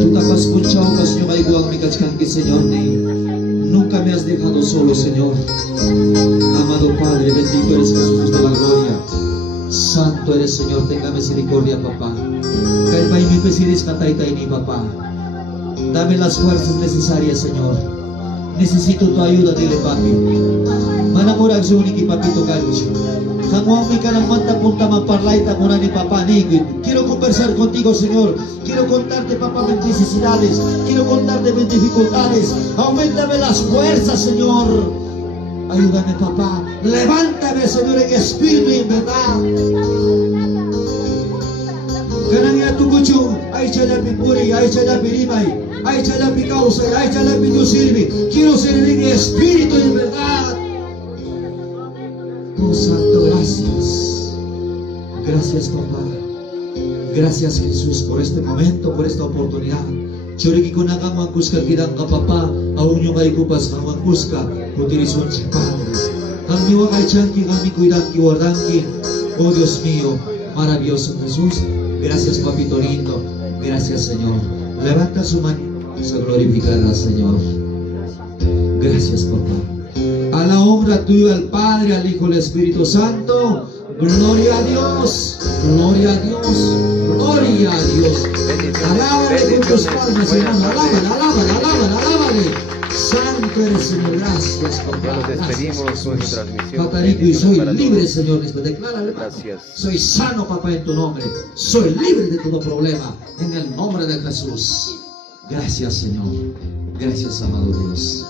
Tú te has escuchado, que Señor, igual mi cachcanque, Señor, nunca me has dejado solo, Señor. Amado Padre, bendito eres Jesús de la gloria. Santo eres, Señor, tenga misericordia, papá. Calma y mi pesiris cataita y ni papá. Dame las fuerzas necesarias, Señor. Necesito tu ayuda, dile, papi. Manamurag sa uniki, papito gancho. Sanguami ka ng manta punta maparlaita muna ni Papa Nigit. Quiero conversar contigo, Señor. Quiero contarte, papá, mis necesidades. Quiero contarte mis dificultades. Aumentame las fuerzas, Señor. Ayúdame, papá. Levántame, Señor, en espíritu y en verdad. Kanangya tukuchung, ay chalapi puri, ay chalapi rimay, ay chalapi kausay, ay chalapi tu sirvi. Quiero servir en espíritu y en verdad. Oh Santo, gracias. Gracias, papá. Gracias, Jesús, por este momento, por esta oportunidad. Choriki ko na kang mangkuska kidang kapapa, aun yung kay kupas kang mangkuska, kutirison si Padre. Ang niwa kay chanki, kami cuidan ki guardanki. Oh Dios mío, maravilloso Jesús. Gracias, papito lindo. Gracias, Señor. Levanta su mano a glorificar al Señor. Gracias, papá. A la honra tuya, al Padre, al Hijo, al Espíritu Santo. Gloria a Dios, gloria a Dios, gloria a Dios. Alábale con tus palmas, hermano. Alábale. Santo eres, Señor. Gracias, papá. Nos despedimos con nuestra transmisión. Paparico, y soy Para libre, todos. Señor. Declárale, Gracias. soy sano, papá, en tu nombre. Soy libre de todo problema. En el nombre de Jesús. Gracias, Señor. Gracias, amado Dios.